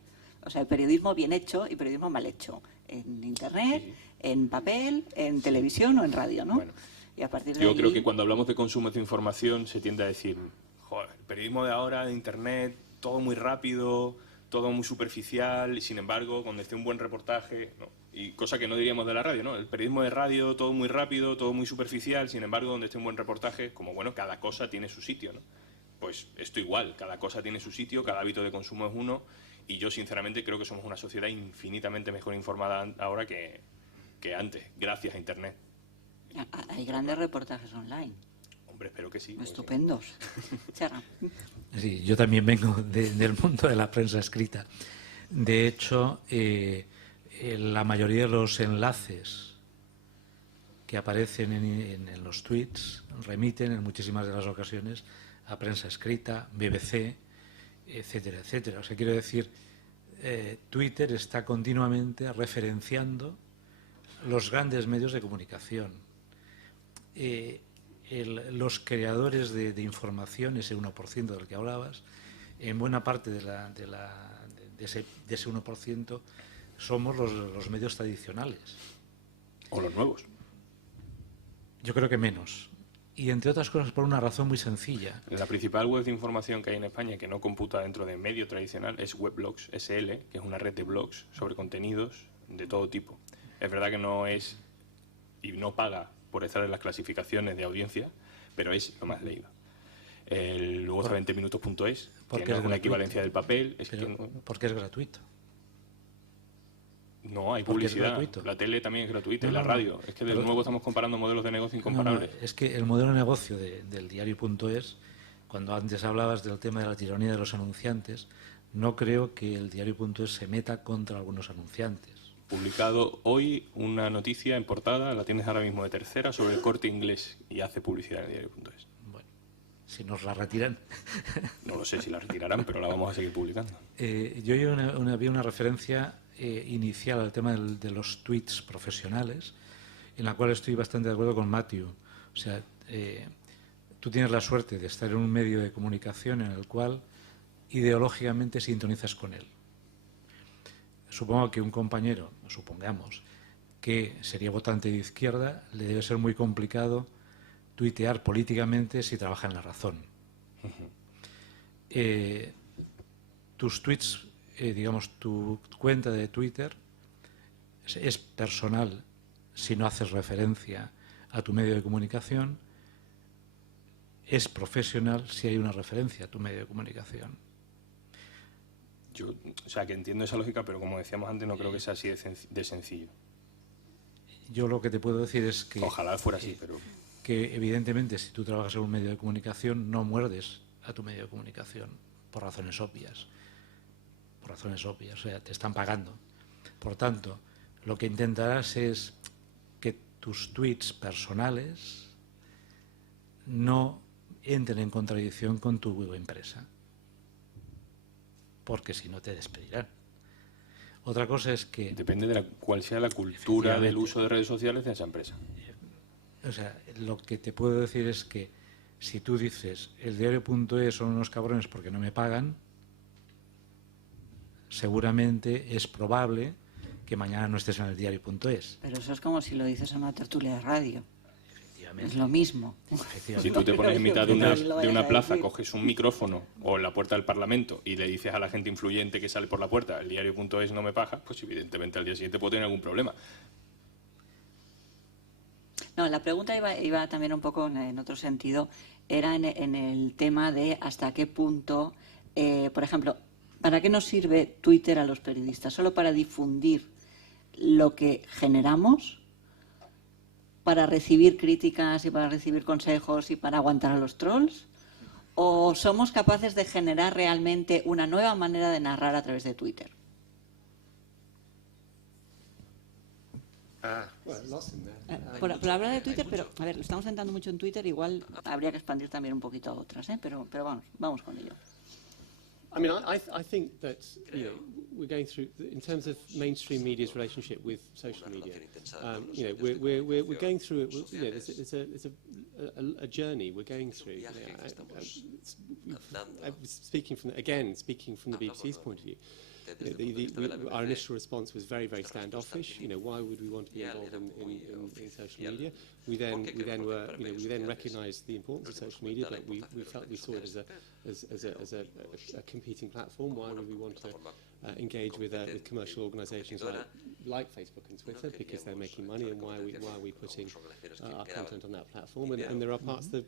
O sea, el periodismo bien hecho y periodismo mal hecho. En Internet, sí, en papel, en televisión o en radio, ¿no? Bueno, y a partir de yo creo que cuando hablamos de consumo de información se tiende a decir, joder, el periodismo de ahora, de Internet, todo muy rápido, todo muy superficial, y sin embargo, cuando esté un buen reportaje, ¿no? Y cosa que no diríamos de la radio, ¿no? El periodismo de radio, todo muy rápido, todo muy superficial, sin embargo, donde esté un buen reportaje, como bueno, cada cosa tiene su sitio, ¿no? Pues esto igual, cada cosa tiene su sitio, cada hábito de consumo es uno, y yo sinceramente creo que somos una sociedad infinitamente mejor informada ahora que antes, gracias a Internet. Hay grandes reportajes online. Hombre, espero que sí. Estupendos. Serra. Sí, yo también vengo del mundo de la prensa escrita. De hecho, la mayoría de los enlaces que aparecen en los tweets remiten en muchísimas de las ocasiones a prensa escrita, BBC, etcétera, etcétera. O sea, quiero decir, Twitter está continuamente referenciando los grandes medios de comunicación. Los creadores de información, ese 1% del que hablabas, en buena parte de ese 1% somos los medios tradicionales. O los nuevos. Yo creo que menos. Y entre otras cosas por una razón muy sencilla. La principal web de información que hay en España que no computa dentro de medio tradicional es Weblogs SL, que es una red de blogs sobre contenidos de todo tipo. Es verdad que no es y no paga por estar en las clasificaciones de audiencia, pero es lo más leído. Luego está 20minutos.es, tiene una equivalencia del papel. Porque es gratuito. No, hay publicidad. La tele también es gratuita, y la radio. Es que de nuevo estamos comparando modelos de negocio incomparables. Es que el modelo de negocio del diario.es, cuando antes hablabas del tema de la tiranía de los anunciantes, no creo que el diario.es se meta contra algunos anunciantes. Publicado hoy una noticia en portada, la tienes ahora mismo de Tercera, sobre el Corte Inglés, y hace publicidad en el diario.es. Bueno, si nos la retiran. No lo sé si la retirarán, pero la vamos a seguir publicando. Yo vi una referencia inicial al tema de los tweets profesionales, en la cual estoy bastante de acuerdo con Matthew. O sea, tú tienes la suerte de estar en un medio de comunicación en el cual ideológicamente sintonizas con él. Supongo que un compañero, supongamos, que sería votante de izquierda, le debe ser muy complicado tuitear políticamente si trabaja en La Razón. Tus tweets, digamos, tu cuenta de Twitter es personal si no haces referencia a tu medio de comunicación, es profesional si hay una referencia a tu medio de comunicación. Yo, o sea, que entiendo esa lógica, pero como decíamos antes, no creo que sea así de sencillo. Yo lo que te puedo decir es que... Ojalá fuera así, pero... Que evidentemente si tú trabajas en un medio de comunicación no muerdes a tu medio de comunicación por razones obvias. Por razones obvias, o sea, te están pagando. Por tanto, lo que intentarás es que tus tweets personales no entren en contradicción con tu empresa. Porque si no te despedirán. Otra cosa es que... Depende de cuál sea la cultura del uso de redes sociales de esa empresa. O sea, lo que te puedo decir es que si tú dices el diario.es son unos cabrones porque no me pagan, seguramente es probable que mañana no estés en el diario.es. Pero eso es como si lo dices en una tertulia de radio. Es lo mismo. Si tú te pones en mitad de una plaza, coges un micrófono o en la puerta del Parlamento y le dices a la gente influyente que sale por la puerta, el diario.es no me paga, pues evidentemente al día siguiente puede tener algún problema. No, la pregunta iba también un poco en otro sentido. Era en el tema de hasta qué punto, por ejemplo, ¿para qué nos sirve Twitter a los periodistas? ¿Solo para difundir lo que generamos? ¿Para recibir críticas y para recibir consejos y para aguantar a los trolls? ¿O somos capaces de generar realmente una nueva manera de narrar a través de Twitter? Por hablar de Twitter, pero a ver, lo estamos centrando mucho en Twitter, igual habría que expandir también un poquito a otras, pero vamos con ello. I mean, I think that we're going through, in terms of mainstream media's relationship with social media, we're going through it. It's a journey we're going through. Speaking from the BBC's point of view. Our initial response was very, very standoffish. Why would we want to be involved in social media? We then recognised the importance of social media, but we saw it as a competing platform. Why would we want to engage with commercial organisations like Facebook and Twitter, because they're making money, and why are we putting our content on that platform? And there are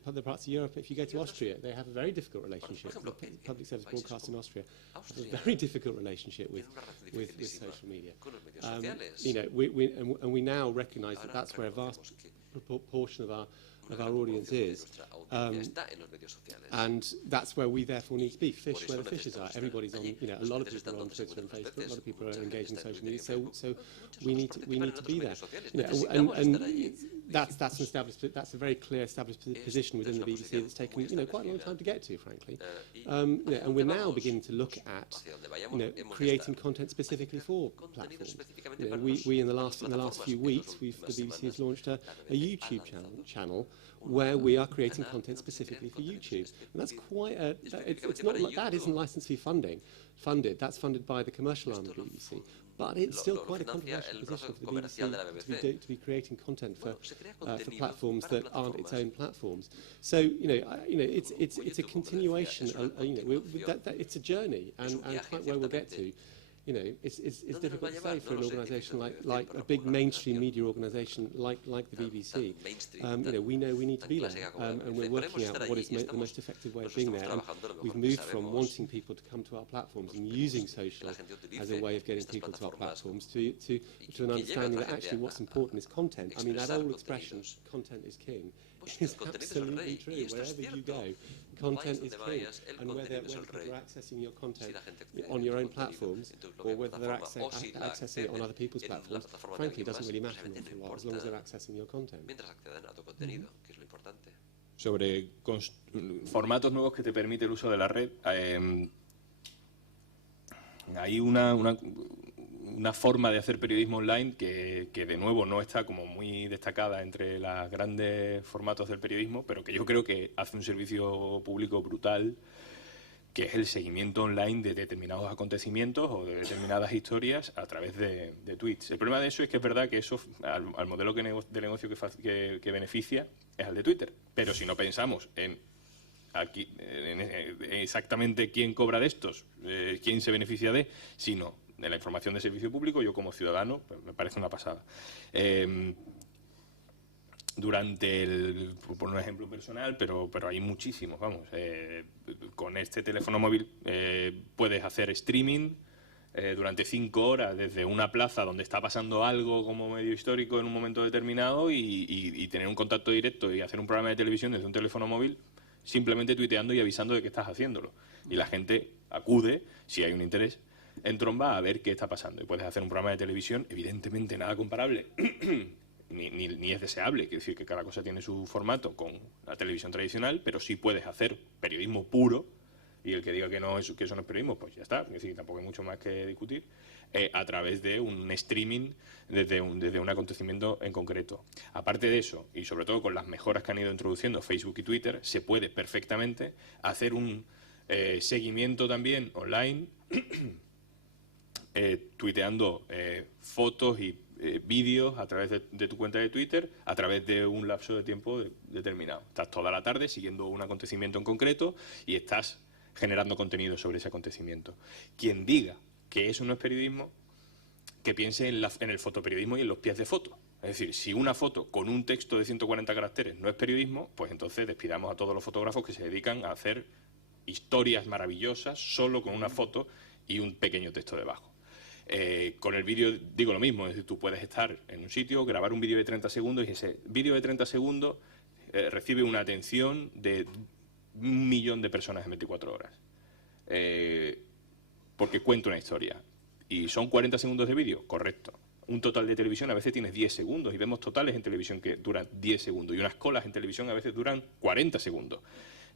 other parts of Europe. If you go to Austria, they have a very difficult relationship. Public service broadcast in Austria have a very difficult relationship with social media. We now recognise that that's where a vast proportion of our audience is. Está en los medios sociales. And that's where we therefore need to be. Fish Por where eso the fishes are. necesitamos Everybody's on, allí. you know, a lot of Ustedes people are on están Twitter and donde se Facebook, a lot of people are mucha engaged in gente está social en media. Twitter y So Muchos we nos need to participan en be otros there. medios sociales. You know, Necesitamos estar allí. that's an established, that's a very clear established position within the BBC that's taken, you know, quite a long time to get to, frankly. You know, and we're now beginning to look at, you know, creating content specifically for platforms. You know, we in the last few weeks, the BBC has launched a YouTube channel where we are creating content specifically for YouTube, and that's quite a. It's not like that isn't license fee funded. That's funded by the commercial arm of the BBC. But it's still quite a controversial position for the BBC to be creating content for platforms that aren't its own platforms. So it's a continuation. It's a journey, and quite where we'll get to. You know, it's difficult to say for an organisation like a big mainstream media organisation like the BBC. You know, we need to be there, and we're working out what is the most effective way of being there. And we've moved from wanting people to come to our platforms and using social as a way of getting people to our platforms to an understanding that actually what's important is content. I mean, that old expression, "content is king," is absolutely true. Wherever you go, content is king, and whether people are accessing your content on your own platforms or whether they're accessing it on other people's platforms, frankly, it doesn't really matter an awful lot as long as they're accessing your content. Mientras acceden a tu contenido, que es lo importante. Sobre formatos nuevos que te permite el uso de la red, hay una forma de hacer periodismo online que de nuevo no está como muy destacada entre los grandes formatos del periodismo, pero que yo creo que hace un servicio público brutal, que es el seguimiento online de determinados acontecimientos o de determinadas historias a través de tweets. El problema de eso es que es verdad que eso al modelo de negocio que beneficia es al de Twitter, pero si no pensamos en exactamente quién cobra de estos, quién se beneficia sino de la información de servicio público, yo como ciudadano pues me parece una pasada. Por un ejemplo personal, pero hay muchísimos, vamos. Con este teléfono móvil puedes hacer streaming durante 5 horas desde una plaza donde está pasando algo como medio histórico en un momento determinado y tener un contacto directo y hacer un programa de televisión desde un teléfono móvil simplemente tuiteando y avisando de que estás haciéndolo. Y la gente acude, si hay un interés, en tromba a ver qué está pasando. Y puedes hacer un programa de televisión, evidentemente nada comparable, ni es deseable, quiere decir que cada cosa tiene su formato con la televisión tradicional, pero sí puedes hacer periodismo puro, y el que diga que eso no es periodismo, pues ya está, es decir, tampoco hay mucho más que discutir, a través de un streaming desde un acontecimiento en concreto. Aparte de eso, y sobre todo con las mejoras que han ido introduciendo Facebook y Twitter, se puede perfectamente hacer un seguimiento también online, tuiteando fotos y vídeos a través de tu cuenta de Twitter a través de un lapso de tiempo determinado. Estás toda la tarde siguiendo un acontecimiento en concreto y estás generando contenido sobre ese acontecimiento. Quien diga que eso no es periodismo, que piense en el fotoperiodismo y en los pies de foto. Es decir, si una foto con un texto de 140 caracteres no es periodismo, pues entonces despidamos a todos los fotógrafos que se dedican a hacer historias maravillosas solo con una foto y un pequeño texto debajo. Con el vídeo digo lo mismo, es decir, tú puedes estar en un sitio, grabar un vídeo de 30 segundos y ese vídeo de 30 segundos recibe una atención de 1 millón de personas en 24 horas. Porque cuenta una historia. ¿Y son 40 segundos de vídeo? Correcto. Un total de televisión a veces tienes 10 segundos y vemos totales en televisión que duran 10 segundos y unas colas en televisión a veces duran 40 segundos.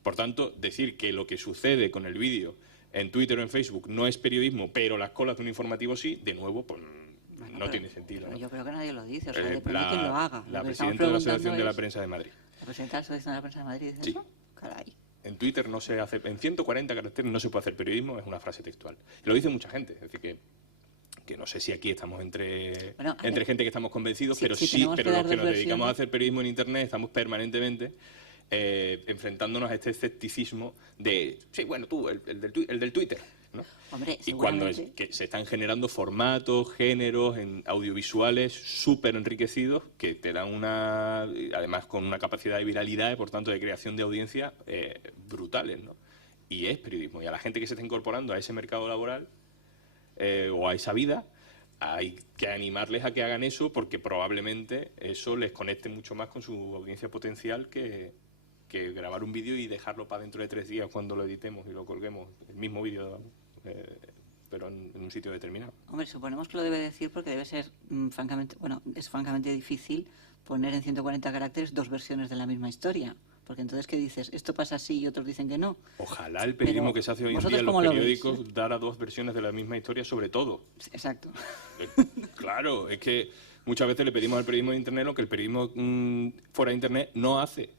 Por tanto, decir que lo que sucede con el vídeo en Twitter o en Facebook no es periodismo, pero las colas de un informativo sí, de nuevo, pues no tiene sentido, ¿no? Yo creo que nadie lo dice, o sea, depende de quién lo haga. La presidenta de la Asociación de la Prensa de Madrid. ¿La presidenta de la Asociación de la Prensa de Madrid dice eso? Caray. En Twitter no se hace, en 140 caracteres no se puede hacer periodismo, es una frase textual. Y lo dice mucha gente, es decir, que no sé si aquí estamos entre gente que estamos convencidos, pero pero los que nos dedicamos a hacer periodismo en Internet estamos permanentemente enfrentándonos a este escepticismo de, sí, bueno, tú, el del Twitter, ¿no? Hombre, y cuando que se están generando formatos, géneros audiovisuales súper enriquecidos que te dan además con una capacidad de viralidad y por tanto de creación de audiencia brutales, ¿no? Y es periodismo. Y a la gente que se está incorporando a ese mercado laboral o a esa vida, hay que animarles a que hagan eso porque probablemente eso les conecte mucho más con su audiencia potencial que grabar un vídeo y dejarlo para dentro de 3 días cuando lo editemos y lo colguemos, el mismo vídeo, pero en un sitio determinado. Hombre, suponemos que lo debe decir porque debe ser, francamente, bueno, es francamente difícil poner en 140 caracteres 2 versiones de la misma historia. Porque entonces, ¿qué dices? ¿Esto pasa así y otros dicen que no? Ojalá el periodismo que se hace hoy en día en los periódicos dara 2 versiones de la misma historia sobre todo. Exacto. Claro, es que muchas veces le pedimos al periodismo de Internet lo que el periodismo fuera de Internet no hace.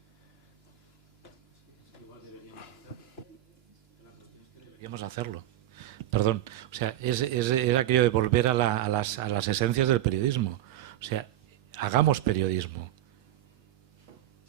Deberíamos hacerlo. Perdón, o sea, es aquello de volver a las esencias del periodismo. O sea, hagamos periodismo.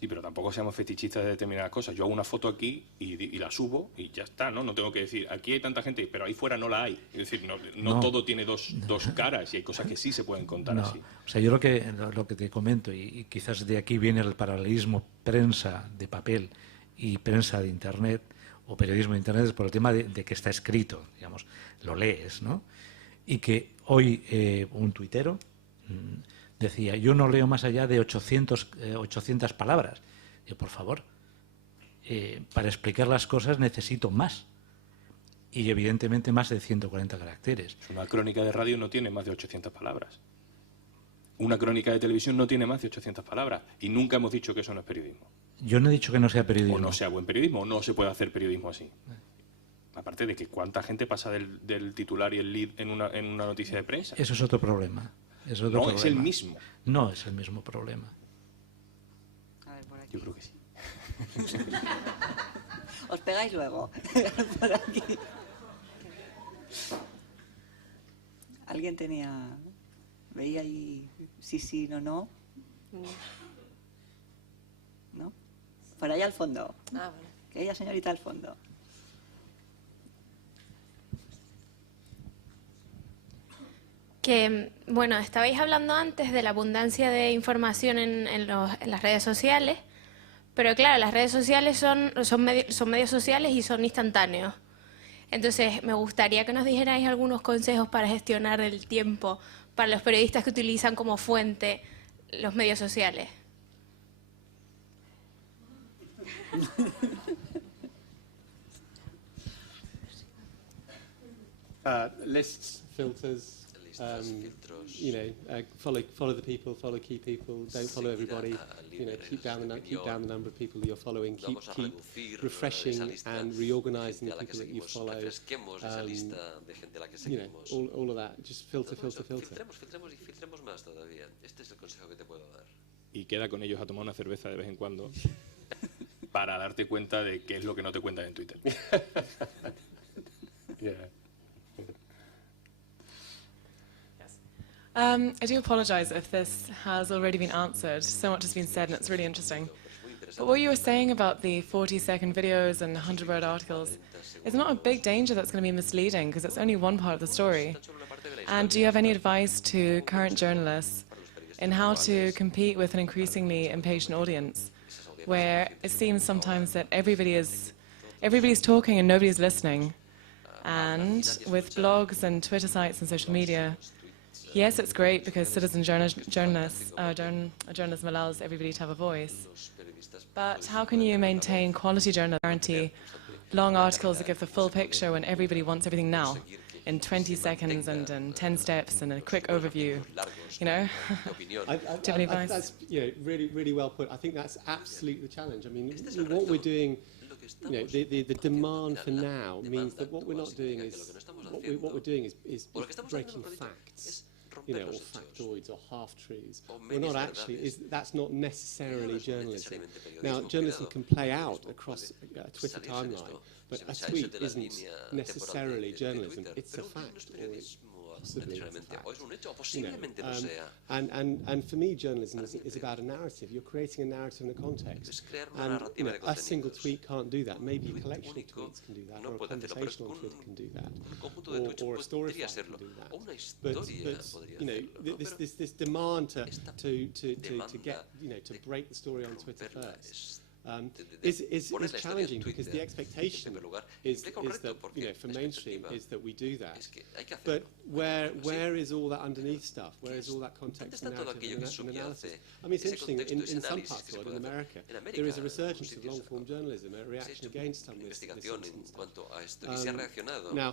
Sí, pero tampoco seamos fetichistas de determinadas cosas. Yo hago una foto aquí y la subo y ya está, ¿no? No tengo que decir, aquí hay tanta gente, pero ahí fuera no la hay. Es decir, no todo tiene dos caras y hay cosas que sí se pueden contar así. O sea, yo lo que te comento, y quizás de aquí viene el paralelismo prensa de papel y prensa de Internet, o periodismo de Internet, es por el tema de que está escrito, digamos, lo lees, ¿no? Y que hoy un tuitero decía, yo no leo más allá de 800 palabras. Yo, por favor, para explicar las cosas necesito más. Y evidentemente más de 140 caracteres. Una crónica de radio no tiene más de 800 palabras. Una crónica de televisión no tiene más de 800 palabras. Y nunca hemos dicho que eso no es periodismo. Yo no he dicho que no sea periodismo. O no sea buen periodismo, o no se puede hacer periodismo así. Aparte de que cuánta gente pasa del titular y el lead en una noticia de prensa. Eso es otro problema. Es el mismo. No es el mismo problema. A ver, por aquí. Yo creo que sí. Os pegáis luego. Por aquí. ¿Alguien veía ahí sí, no? ¿No? Por allá al fondo. Ah, vale. Aquella señorita al fondo. Que, bueno, estabais hablando antes de la abundancia de información en las redes sociales, pero claro, las redes sociales son medios sociales y son instantáneos. Entonces, me gustaría que nos dijerais algunos consejos para gestionar el tiempo para los periodistas que utilizan como fuente los medios sociales. Lists, filters, follow the people, follow key people, don't follow everybody. Keep down the number of people you're following. Keep refreshing and reorganizing the people that you follow. All of that. Just filter. Filtremos y filtremos más todavía. Este es el consejo que te puedo dar. Y queda con ellos a tomar una cerveza de vez en cuando para darte cuenta de qué es lo que no te cuentan en Twitter. I do apologise if this has already been answered. So much has been said and it's really interesting. But what you were saying about the 40-second videos and 100-word articles is not a big danger that's going to be misleading because it's only one part of the story. And do you have any advice to current journalists in how to compete with an increasingly impatient audience where it seems sometimes that everybody's talking and nobody's listening? And with blogs and Twitter sites and social media, yes, it's great because citizen journalism allows everybody to have a voice. But how can you maintain quality journalism, guarantee long articles that give the full picture when everybody wants everything now, in 20 seconds and in 10 steps and a quick overview? Do you have any advice? That's really, really well put. I think that's absolutely the challenge. I mean, what we're doing, the demand for now means that what we're not doing is what we're doing is breaking facts. Or factoids or half-truths. We're not actually, that's not necessarily journalism. Now, journalism can play out across a Twitter timeline, but a tweet isn't necessarily journalism. It's a fact, or it possibly is a fact. And for me, journalism is about a narrative. You're creating a narrative in a context. And a single tweet can't do that. Maybe a collection of tweets can do that, or a conversational tweet can do that, or a story file can do that. But this demand to get to break the story on Twitter first is poner la historia en challenging because the Twitter, expectation en primer lugar, is implica un reto that, porque you know, for la mainstream expectativa is that we do that. es que hay que But hacerlo. where is all that underneath stuff? Where is all that ¿Dónde context está and todo narrative aquello que and analysis? subyace? I mean, it's Ese interesting, contexto, ese in some análisis parts que se of puede in hacer. America, En América, there is a en resurgence of sitios long-form journalism, a se ha reaction hecho against some of this investigación en stuff. cuanto a esto y se ha reaccionado. Now,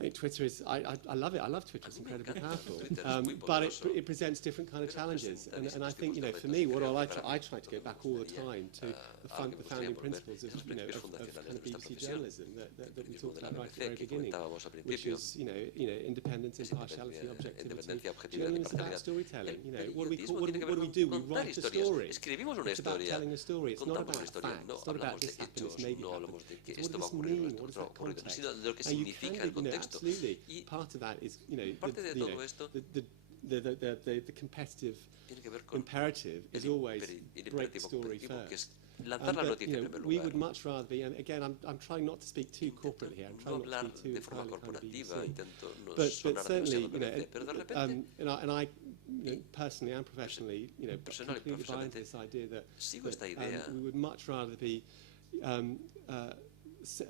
I think Twitter is, I love it, I love Twitter, it's incredibly powerful. Twitter es muy But poderoso. it presents different kind of Pero challenges. presenta And I distintos think, you know, tipos for de me, retos. what Creo I que para I mí, try to go lo que back me all the gustaría, time to the algo que me gustaría founding volver principles es los of, you know, principios of fundacionales kind of de nuestra BBC profesión. journalism that we Periodismo talked de la about right at the very BBC que beginning, comentábamos al which principio. is, you know, independence, Es impartiality, objectivity. independencia, objetividad, Journalism is about imparcialidad. storytelling. You know, El what do we periodismo call, tiene que what ver do we con do? We contar write a historias. story. Escribimos una It's about historia, telling a story. It's not contamos una about historia, facts. no It's not about hablamos de this happened, hechos, this maybe no happened. hablamos de que It's esto va a what does ocurrir, it mean? esto What is va a that ocurrir, context? sino de lo que And you significa can, el you know, contexto. absolutely. Y Part of that is, you know, parte de todo esto the competitive tiene que ver con imperative is el always break imperativo story competitivo, que first. es lanzar la But, noticia you en know, primer we lugar. would much rather be, and again, I'm trying not to speak too corporately here. I'm No trying not hablar to be too de forma entirely kind of corporativa, BBC. intento no But sonar certainly, demasiado you know, BBC, pero de repente, and I you know, personally and professionally, you know, personal y completely buy into profesionalmente, this idea that, sigo esta idea. we would much rather be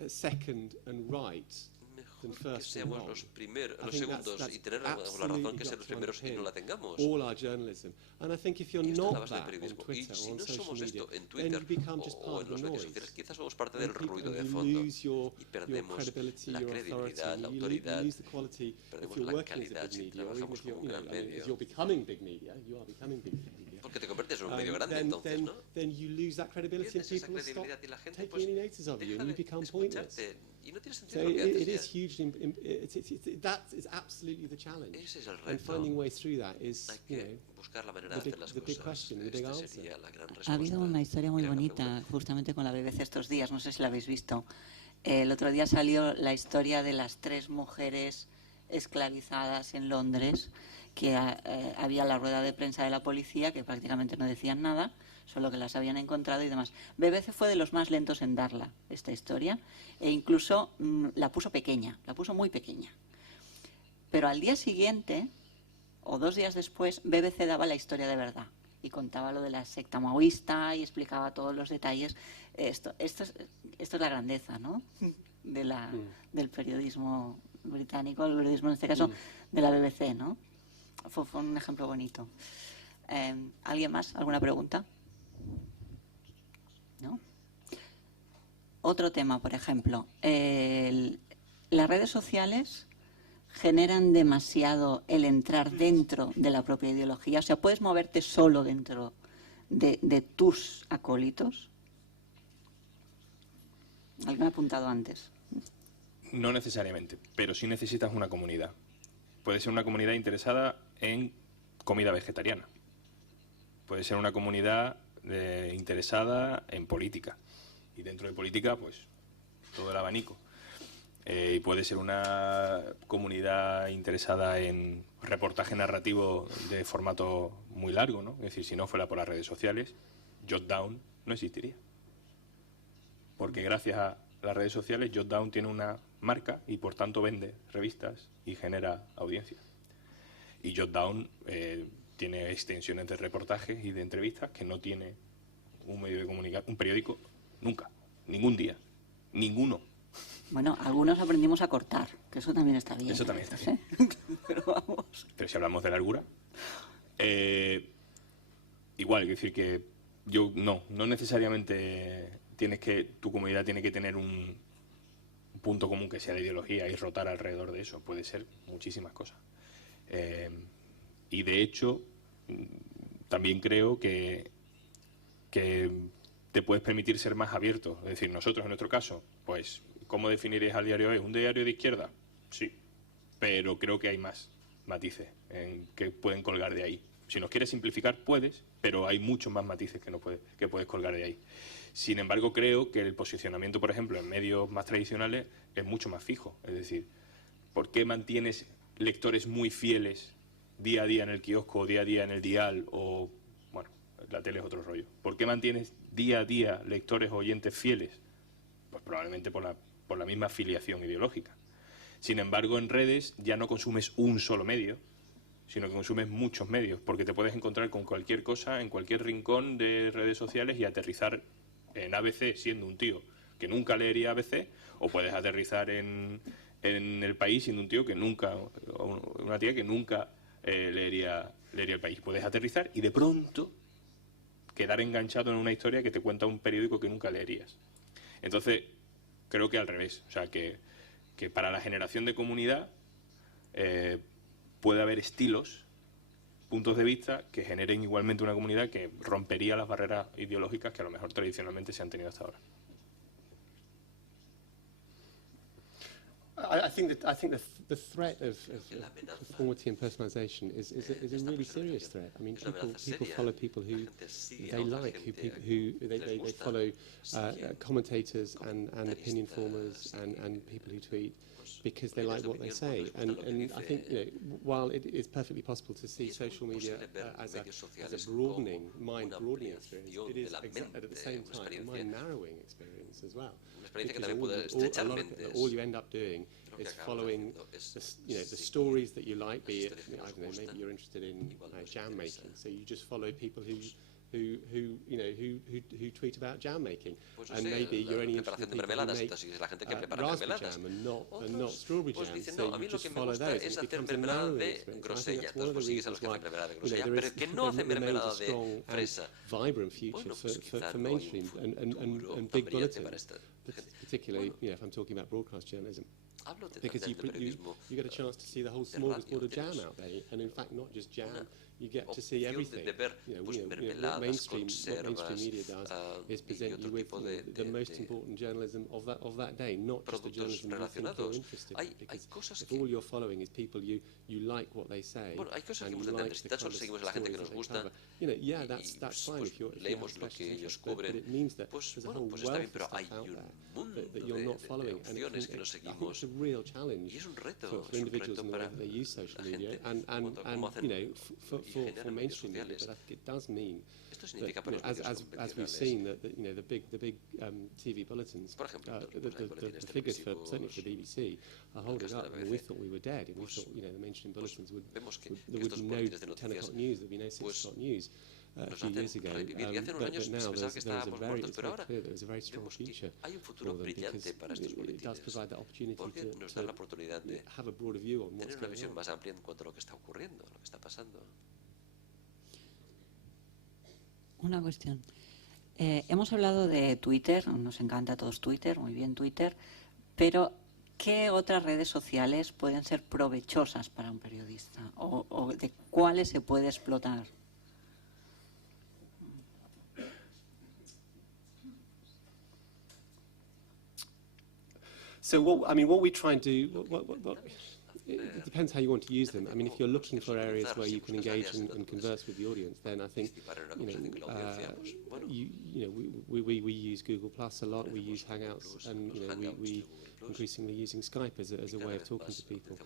second and right than mejor que first and seamos wrong. los I los think segundos that's y tener la absolutely razón que ser got los to primeros y no la underpin tengamos. all our journalism. And I think if you're Y esto es la not base del that on periodismo. Y Twitter si or on no social somos media, esto en then Twitter you become just o part en of los the medios noise. sociales, quizás somos parte And del people- ruido de and you fondo lose your y perdemos credibility, la your credibilidad, la authority, you autoridad, lose the quality if perdemos you're la working as a calidad big si media, or even trabajamos if you're, como un you know, gran I mean, medio. if you're becoming big media, you are becoming big media. Porque te conviertes en un medio grande then, entonces, then, ¿no? then you lose that credibility and Pierdes esa people stop credibilidad y la gente taking pues any notice of you deja and you de become pointless. escucharte y no tiene So sentido lo que haces it is ya. hugely, that is absolutely the challenge. Ese es el And reto. finding ways through that is, Hay you que know, buscar la manera de the hacer las big cosas. question, the big Esta answer. sería la gran respuesta. Ha habido una historia muy Gran bonita pregunta. justamente con la BBC estos días, no sé si la habéis visto. El otro día salió la historia de las 3 mujeres esclavizadas en Londres, que había la rueda de prensa de la policía, que prácticamente no decían nada, solo que las habían encontrado y demás. BBC fue de los más lentos en darla, esta historia, e incluso la puso pequeña, la puso muy pequeña. Pero al día siguiente, o 2 días después, BBC daba la historia de verdad y contaba lo de la secta maoísta y explicaba todos los detalles. Esto es la grandeza, ¿no? Del periodismo británico, el periodismo en este caso de la BBC, ¿no? Fue un ejemplo bonito. ¿Alguien más? ¿Alguna pregunta? ¿No? Otro tema, por ejemplo. Las redes sociales generan demasiado el entrar dentro de la propia ideología. O sea, puedes moverte solo dentro de tus acólitos. Alguien me ha apuntado antes. No necesariamente, pero sí necesitas una comunidad. Puede ser una comunidad interesada en comida vegetariana. Puede ser una comunidad interesada en política. Y dentro de política, pues, todo el abanico. Y puede ser una comunidad interesada en reportaje narrativo de formato muy largo, ¿no? Es decir, si no fuera por las redes sociales, Jotdown no existiría. Porque gracias a las redes sociales, Jotdown tiene una marca y por tanto vende revistas y genera audiencia. Y Jotdown tiene extensiones de reportajes y de entrevistas que no tiene un medio de comunicación, un periódico, nunca, ningún día, ninguno. Bueno, algunos aprendimos a cortar, que eso también está bien. Eso también está bien. Pero vamos. Pero si hablamos de largura, igual, es decir que yo no necesariamente tu comunidad tiene que tener un punto común que sea de ideología y rotar alrededor de eso. Puede ser muchísimas cosas. Y de hecho, también creo que te puedes permitir ser más abierto. Es decir, nosotros en nuestro caso, pues, ¿cómo definirías al diario hoy? ¿Un diario de izquierda? Sí, pero creo que hay más matices que pueden colgar de ahí. Si nos quieres simplificar, puedes, pero hay muchos más matices que puedes colgar de ahí. Sin embargo, creo que el posicionamiento, por ejemplo, en medios más tradicionales es mucho más fijo. Es decir, ¿por qué mantienes lectores muy fieles día a día en el kiosco, o día a día en el dial, o, bueno, la tele es otro rollo? ¿Por qué mantienes día a día lectores o oyentes fieles? Pues probablemente por la misma afiliación ideológica. Sin embargo, en redes ya no consumes un solo medio, sino que consumes muchos medios, porque te puedes encontrar con cualquier cosa en cualquier rincón de redes sociales y aterrizar en ABC siendo un tío que nunca leería ABC, o puedes aterrizar en El País siendo un tío que nunca, o una tía que nunca leería El País. Puedes aterrizar y de pronto quedar enganchado en una historia que te cuenta un periódico que nunca leerías. Entonces, creo que al revés, o sea, que para la generación de comunidad puede haber estilos, puntos de vista que generen igualmente una comunidad que rompería las barreras ideológicas que a lo mejor tradicionalmente se han tenido hasta ahora. I think the threat of conformity and personalisation is a really serious threat. I mean, people follow people who they like, who they follow commentators and opinion formers and people who tweet because they like what they say. And I think, you know, while it is perfectly possible to see social media as a broadening, mind-broadening experience, it is at the same time a mind-narrowing experience as well. Because all you end up doing is following the stories that you like, be it, I don't know, maybe you're interested in jam making, so you just follow people who tweet about jam making, and maybe you're only interested in people who make raspberry jam and not strawberry jam, so you just follow those. It becomes a narrowing experience. I think that's one of the reasons why there remains a strong and vibrant future for mainstream and big bulletins, particularly if I'm talking about broadcast journalism. Because you get a chance to see the whole smorgasbord of jam out there, and in fact not just jam, you get to see everything. What mainstream media does is present you with the most important journalism of that day, not just the journalism you think you're interested in. Because if all you're following is people you like what they say, and you like the kind of stories that they cover, yeah, that's fine if you have special interest, but it means that there's a whole wealth of stuff out there that you're not following, and I think it's a real challenge for individuals in the way that they use social media, and for mainstream media. But I think it does mean that, as we've seen, that the big TV bulletins, the figures certainly for the BBC are holding up. I mean, we thought we were dead, and we thought the mainstream bulletins there would be no 10 o'clock news, there'd be no 6 o'clock news. A few years ago, but now there's a very strong future for them because it does provide the opportunity to have a broader view on what's going on. Una cuestión. Hemos hablado de Twitter, nos encanta a todos Twitter, muy bien Twitter, pero ¿qué otras redes sociales pueden ser provechosas para un periodista? ¿O de cuáles se puede explotar? So what we try and do, it depends how you want to use them. I mean, if you're looking for areas where you can engage and converse with the audience, then I think we use Google Plus a lot. We use Hangouts, and we increasingly using Skype as a way of talking to people.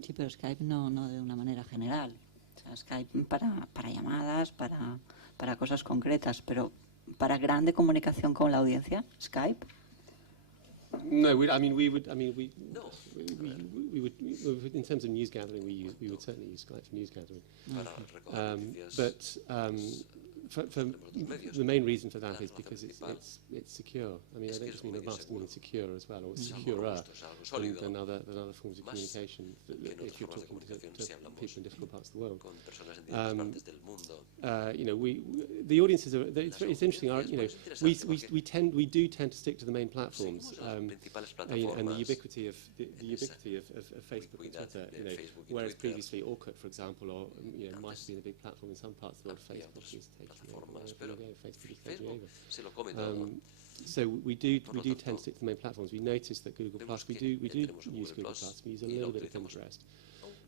Sí, pero Skype no de una manera general. O sea, Skype para llamadas, para cosas concretas, pero para grande comunicación con la audiencia, Skype. No, we would in terms of news gathering, we would certainly use Skype for news gathering. But the main reason for that is because it's secure. I mean, I don't just mean robust, I mean secure as well, or it's securer than other forms of communication. If you're talking to people in difficult parts of the world, the audiences are. It's interesting. We do tend to stick to the main platforms, and the ubiquity of Facebook and Twitter. Whereas previously Orkut, for example, or might have been a big platform in some parts of the world, Facebook is taking so we do tend to stick to the main platforms. We notice that Google Plus, we do use Google Plus. We use a little bit of Pinterest,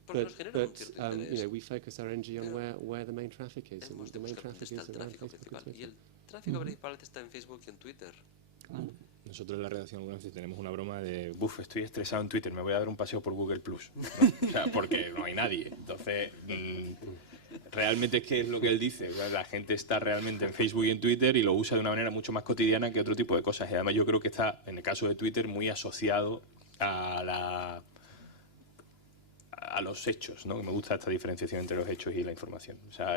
but we focus our energy on where the main traffic is, and the main traffic is around Facebook and Twitter. El tráfico principal está en Facebook y en Twitter. Nosotros en la redacción algunas veces tenemos una broma de estoy estresado en Twitter, me voy a dar un paseo por Google Plus, ¿no? O sea, porque no hay nadie. Entonces realmente es que es lo que él dice, la gente está realmente en Facebook y en Twitter y lo usa de una manera mucho más cotidiana que otro tipo de cosas, y además yo creo que está, en el caso de Twitter, muy asociado a a los hechos, ¿no? Me gusta esta diferenciación entre los hechos y la información. O sea,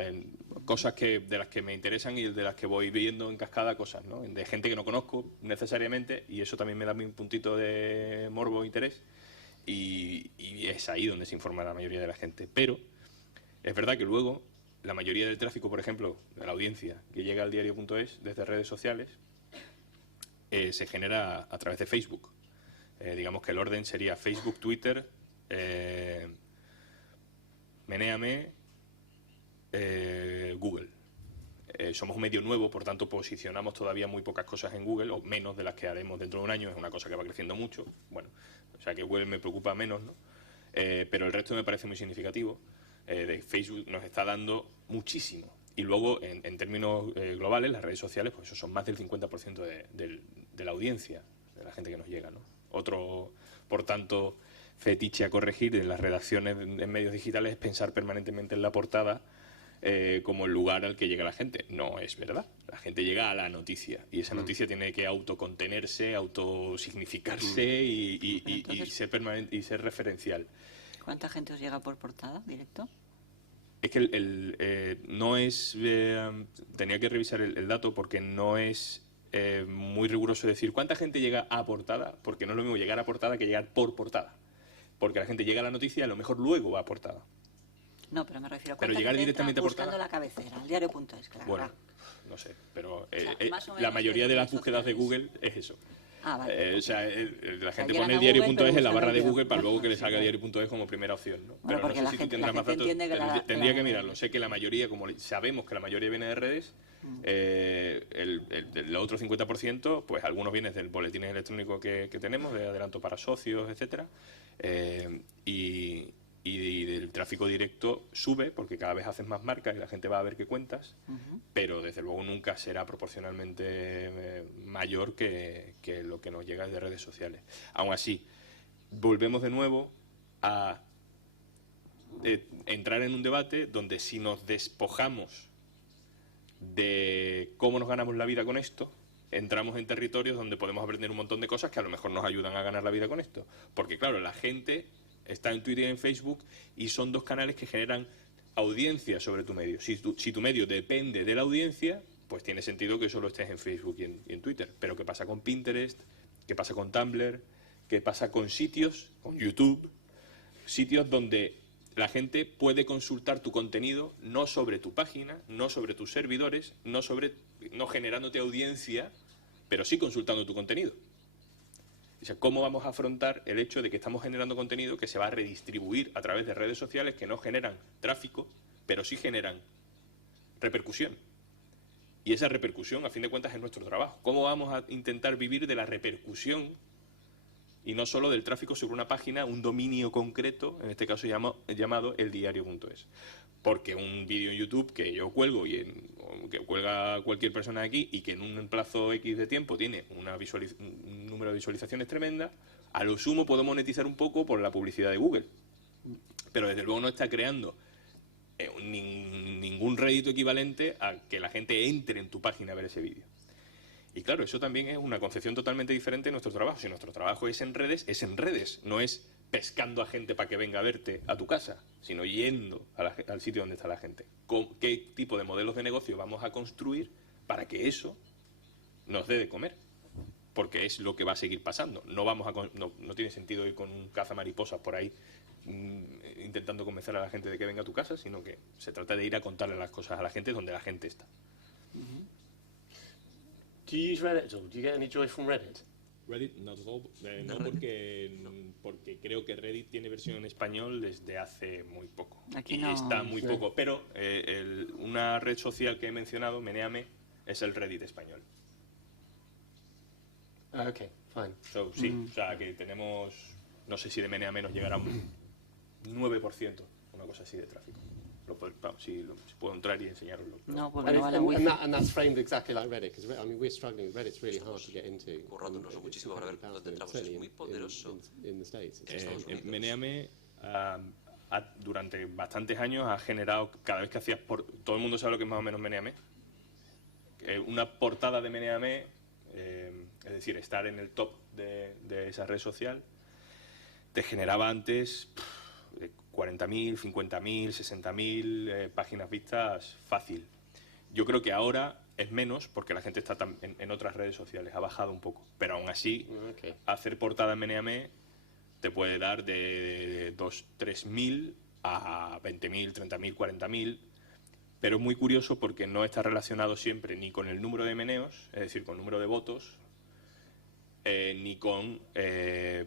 cosas de las que me interesan y de las que voy viendo en cascada cosas, ¿no? De gente que no conozco necesariamente, y eso también me da un puntito de morbo e interés, y es ahí donde se informa la mayoría de la gente. Pero es verdad que luego la mayoría del tráfico, por ejemplo, de la audiencia que llega al diario.es desde redes sociales, se genera a través de Facebook. Digamos que el orden sería Facebook, Twitter, Menéame, Google. Somos un medio nuevo, por tanto posicionamos todavía muy pocas cosas en Google, o menos de las que haremos dentro de un año. Es una cosa que va creciendo mucho. Bueno, o sea que Google me preocupa menos, ¿no? Pero el resto me parece muy significativo. De Facebook nos está dando muchísimo. Y luego, en términos globales, las redes sociales, pues eso son más del 50% de la audiencia, de la gente que nos llega, ¿no? Otro, por tanto, fetiche a corregir en las redacciones en medios digitales es pensar permanentemente en la portada como el lugar al que llega la gente. No es verdad. La gente llega a la noticia y esa noticia tiene que autocontenerse, autosignificarse y ser permanente y ser referencial. ¿Cuánta gente os llega por portada, directo? Es que no es... tenía que revisar el dato porque no es muy riguroso decir cuánta gente llega a portada, porque no es lo mismo llegar a portada que llegar por portada. Porque la gente llega a la noticia y a lo mejor luego va a portada. No, pero me refiero a Pero cuánta llegar gente directamente entra a buscando portada. la cabecera, al diario.es, claro. Bueno, no sé, pero más o la menos mayoría de las redes búsquedas de sociales. Google es eso. Ah, vale. O sea, la gente llegan pone a el diario.es Google, pero en la barra de buscan el Google para luego que le sí, salga claro. diario.es como primera opción, ¿no? Bueno, Pero porque no la sé si gente- tú tendrás la más gente datos. entiende que Tendría la- que mirarlo. Sé que la mayoría, como sabemos que la mayoría viene de redes, el otro 50%, pues algunos vienen del boletín electrónico que tenemos, de adelanto para socios, etcétera, y del tráfico directo sube porque cada vez haces más marcas y la gente va a ver qué cuentas, pero desde luego nunca será proporcionalmente mayor que lo que nos llega de redes sociales. Aún así, volvemos de nuevo a entrar en un debate donde si nos despojamos de cómo nos ganamos la vida con esto, entramos en territorios donde podemos aprender un montón de cosas que a lo mejor nos ayudan a ganar la vida con esto. Porque claro, la gente está en Twitter y en Facebook y son dos canales que generan audiencia sobre tu medio. Si tu medio depende de la audiencia, pues tiene sentido que solo estés en Facebook y en Twitter. Pero ¿qué pasa con Pinterest? ¿Qué pasa con Tumblr? ¿Qué pasa con sitios, con YouTube? Sitios donde la gente puede consultar tu contenido no sobre tu página, no sobre tus servidores, no generándote audiencia, pero sí consultando tu contenido. O sea, ¿cómo vamos a afrontar el hecho de que estamos generando contenido que se va a redistribuir a través de redes sociales que no generan tráfico, pero sí generan repercusión? Y esa repercusión, a fin de cuentas, es nuestro trabajo. ¿Cómo vamos a intentar vivir de la repercusión y no solo del tráfico sobre una página, un dominio concreto, en este caso llamado eldiario.es? Porque un vídeo en YouTube que yo cuelgo o que cuelga cualquier persona aquí y que en un plazo X de tiempo tiene un número de visualizaciones tremenda, a lo sumo puedo monetizar un poco por la publicidad de Google. Pero desde luego no está creando ningún rédito equivalente a que la gente entre en tu página a ver ese vídeo. Y claro, eso también es una concepción totalmente diferente de nuestro trabajo. Si nuestro trabajo es en redes, no es pescando a gente para que venga a verte a tu casa, sino yendo al sitio donde está la gente. ¿Qué tipo de modelos de negocio vamos a construir para que eso nos dé de comer? Porque es lo que va a seguir pasando. No tiene sentido ir con un cazamariposas por ahí intentando convencer a la gente de que venga a tu casa, sino que se trata de ir a contarle las cosas a la gente donde la gente está. Do you use Reddit at all? Do you get any joy from Reddit? Reddit, not at all. No, porque creo que Reddit tiene versión en español desde hace muy poco. Aquí y no. está muy Sí. poco. Pero una red social que he mencionado, Menéame, es el Reddit español. Okay, fine. Sí, o sea que tenemos, no sé si de Menéame nos llegará un 9%, una cosa así de tráfico. Si puedo entrar y enseñaroslo. No, porque And, no va la and, wifi. and that's framed exactly like Reddit, because I mean we're struggling. Reddit's really hard to get into. Currándonos muchísimo para ver dónde entramos. Es muy poderoso. In the States. It's Estados Unidos. Menéame durante bastantes años ha generado, cada vez que hacías, todo el mundo sabe lo que es más o menos Menéame, una portada de Menéame, es decir, estar en el top de esa red social, te generaba antes 40.000, 50.000, 60.000 páginas vistas fácil. Yo creo que ahora es menos porque la gente está en otras redes sociales, ha bajado un poco. Pero aún así, hacer portada en Meneame te puede dar de 2.000, 3.000 a 20.000, 30.000, 40.000. Pero es muy curioso porque no está relacionado siempre ni con el número de meneos, es decir, con el número de votos, ni con... es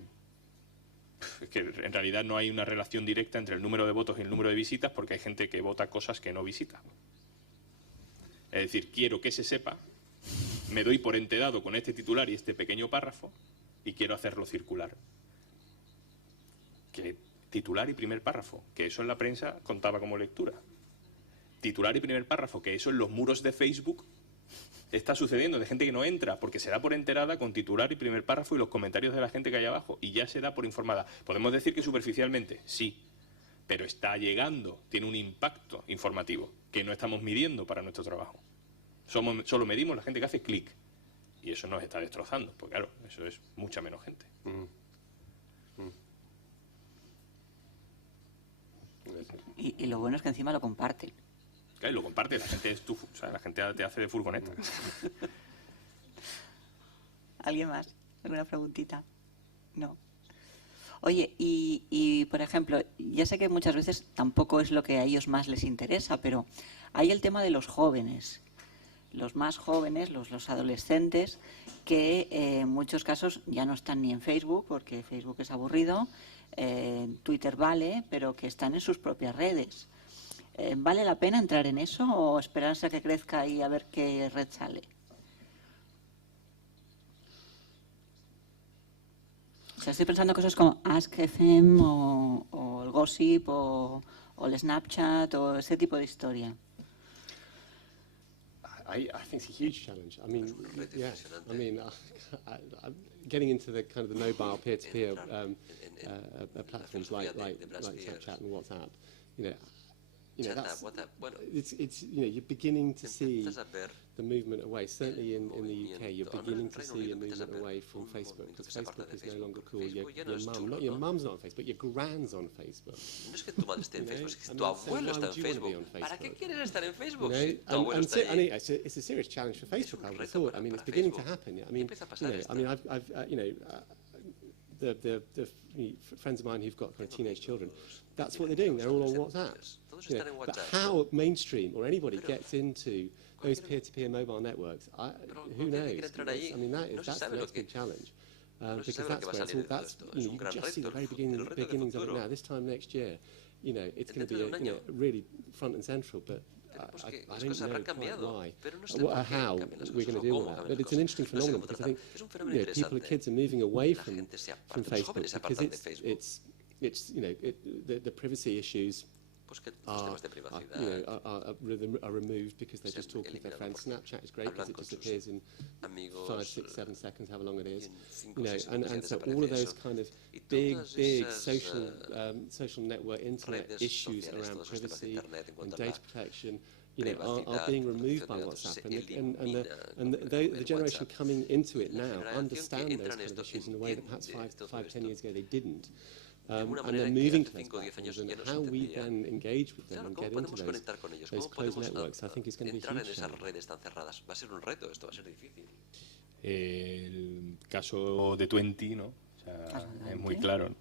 que en realidad no hay una relación directa entre el número de votos y el número de visitas porque hay gente que vota cosas que no visita. Es decir, quiero que se sepa, me doy por enterado con este titular y este pequeño párrafo y quiero hacerlo circular. Que titular y primer párrafo, que eso en la prensa contaba como lectura. Titular y primer párrafo, que eso en los muros de Facebook está sucediendo, de gente que no entra, porque se da por enterada con titular y primer párrafo y los comentarios de la gente que hay abajo, y ya se da por informada. Podemos decir que superficialmente, sí, pero está llegando, tiene un impacto informativo que no estamos midiendo para nuestro trabajo. Solo medimos la gente que hace clic, y eso nos está destrozando, porque claro, eso es mucha menos gente. Y lo bueno es que encima lo comparten. Claro, lo comparte, la gente la gente te hace de furgoneta. ¿Alguien más? ¿Alguna preguntita? No. Oye, y por ejemplo, ya sé que muchas veces tampoco es lo que a ellos más les interesa, pero hay el tema de los jóvenes, los más jóvenes, los adolescentes, que en muchos casos ya no están ni en Facebook, porque Facebook es aburrido, Twitter vale, pero que están en sus propias redes. ¿Vale la pena entrar en eso o esperarse a que crezca y a ver qué red sale? O sea, estoy pensando cosas como Ask.fm o el Gossip o el Snapchat o ese tipo de historia. I think it's a huge challenge. I mean, yeah. I mean, getting into the kind of the mobile peer-to-peer platforms like Snapchat and WhatsApp, that's, it's you're beginning to see the movement away. Certainly in the UK, you're beginning to see a movement away from Facebook because Facebook is no longer cool. Your mum, not your mum's not on Facebook, your grand's on Facebook. No es que tu madre esté en Facebook, es que tu abuelo está en Facebook. ¿Para qué quieres estar en Facebook? It's a serious challenge for Facebook. I would have thought. I mean, it's beginning to happen. I mean, the friends of mine who've got kind of teenage children, that's what they're doing. They're all on WhatsApp. But how mainstream or anybody gets into those peer-to-peer mobile networks, who knows? I mean, that's the next big challenge. Because that's where you can just see the very beginnings of it now. This time next year, it's going to be really front and central, but I don't know quite why, how we're going to deal with that. But it's an interesting phenomenon because I think kids are moving away from Facebook because it's the privacy issues are removed because they're just talking to their friends. Snapchat is great because it just appears in 5, 6, 7 seconds, however long it is. And so all of those kind of big social network internet issues around privacy and data protection are being removed by WhatsApp, and the generation coming into it now understand those kind of issues in a way that perhaps 5, 10 years ago they didn't. And they're moving to those platforms, and how we then engage with them and get into those closed networks, I think is going to be huge. Va a ser un reto, esto va a ser difícil. El caso de Twenty, ¿no? O sea, es muy claro.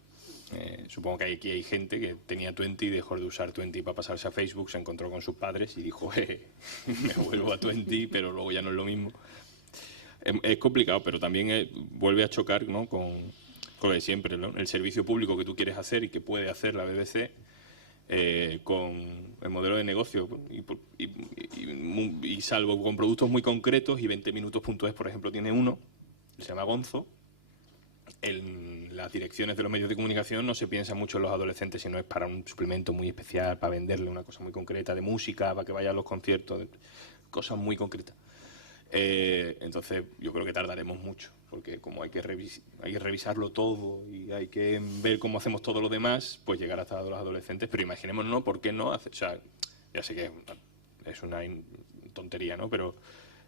Supongo que aquí hay gente que tenía Twenty y dejó de usar Twenty para pasarse a Facebook, se encontró con sus padres y dijo, me vuelvo a Twenty, pero luego ya no es lo mismo. Es complicado, pero también vuelve a chocar, ¿no? con lo de siempre, ¿no? El servicio público que tú quieres hacer y que puede hacer la BBC con el modelo de negocio y salvo con productos muy concretos, y 20minutos.es, por ejemplo, tiene uno, se llama Gonzo. En las direcciones de los medios de comunicación no se piensa mucho en los adolescentes, sino es para un suplemento muy especial, para venderle una cosa muy concreta de música, para que vaya a los conciertos, cosas muy concretas. Entonces yo creo que tardaremos mucho, porque como hay que revisarlo todo y hay que ver cómo hacemos todo lo demás, pues llegar hasta los adolescentes. Pero imaginémonos, ¿no? ¿Por qué no? O sea, ya sé que es una tontería, ¿no? Pero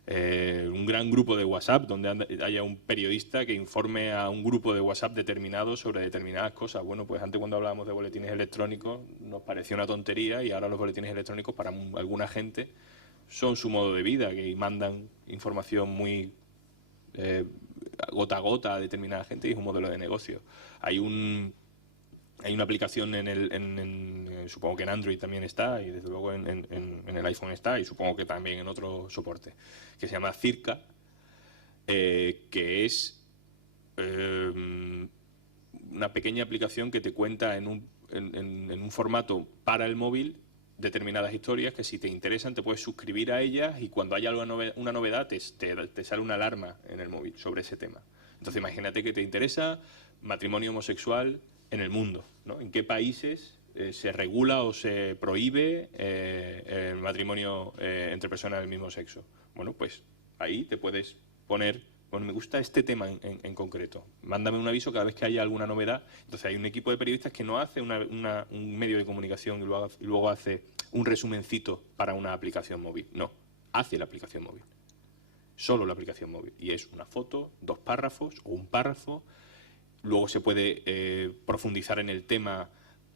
un gran grupo de WhatsApp donde haya un periodista que informe a un grupo de WhatsApp determinado sobre determinadas cosas. Bueno, pues antes cuando hablábamos de boletines electrónicos nos parecía una tontería y ahora los boletines electrónicos para alguna gente son su modo de vida, que mandan información muy gota a gota a determinada gente y es un modelo de negocio. Hay una aplicación supongo que en Android también está y desde luego en el iPhone está y supongo que también en otro soporte, que se llama Circa, que es una pequeña aplicación que te cuenta en un formato para el móvil determinadas historias que si te interesan te puedes suscribir a ellas y cuando haya una novedad te sale una alarma en el móvil sobre ese tema. Entonces imagínate que te interesa matrimonio homosexual en el mundo, ¿no? ¿En qué países se regula o se prohíbe el matrimonio entre personas del mismo sexo? Bueno, pues ahí te puedes poner, bueno, me gusta este tema en concreto, mándame un aviso cada vez que haya alguna novedad. Entonces hay un equipo de periodistas que no hace un medio de comunicación y luego hace un resumencito para una aplicación móvil, no, hace la aplicación móvil, solo la aplicación móvil, y es una foto, 2 párrafos o un párrafo. Luego se puede profundizar en el tema,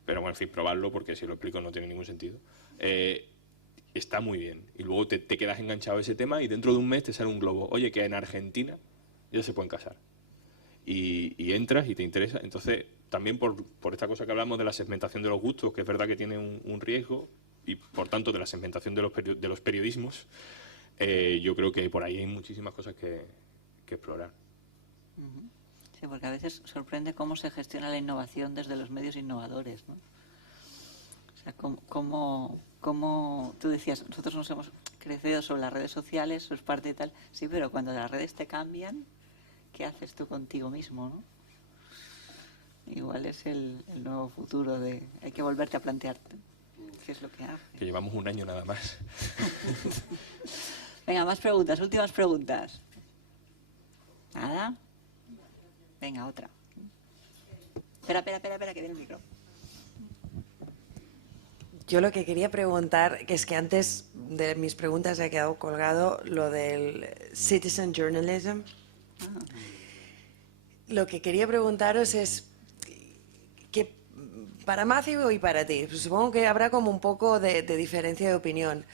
pero bueno, en fin, probarlo porque si lo explico no tiene ningún sentido. Está muy bien. Y luego te quedas enganchado a ese tema y dentro de un mes te sale un globo. Oye, que en Argentina ya se pueden casar. Y entras y te interesa. Entonces, también por esta cosa que hablamos de la segmentación de los gustos, que es verdad que tiene un riesgo, y por tanto de la segmentación de los periodismos, yo creo que por ahí hay muchísimas cosas que explorar. Sí, porque a veces sorprende cómo se gestiona la innovación desde los medios innovadores, ¿no? O sea, cómo tú decías, nosotros nos hemos crecido sobre las redes sociales, eso es parte y tal, sí, pero cuando las redes te cambian, ¿qué haces tú contigo mismo, no? Igual es el nuevo futuro de... Hay que volverte a plantearte qué es lo que haces. Que llevamos un año nada más. Venga, más preguntas, últimas preguntas. ¿Nada? Venga, otra. Espera, que viene el micro. Yo lo que quería preguntar, que es que antes de mis preguntas se ha quedado colgado lo del citizen journalism. Lo que quería preguntaros es que para Matthew y para ti, supongo que habrá como un poco de diferencia de opinión.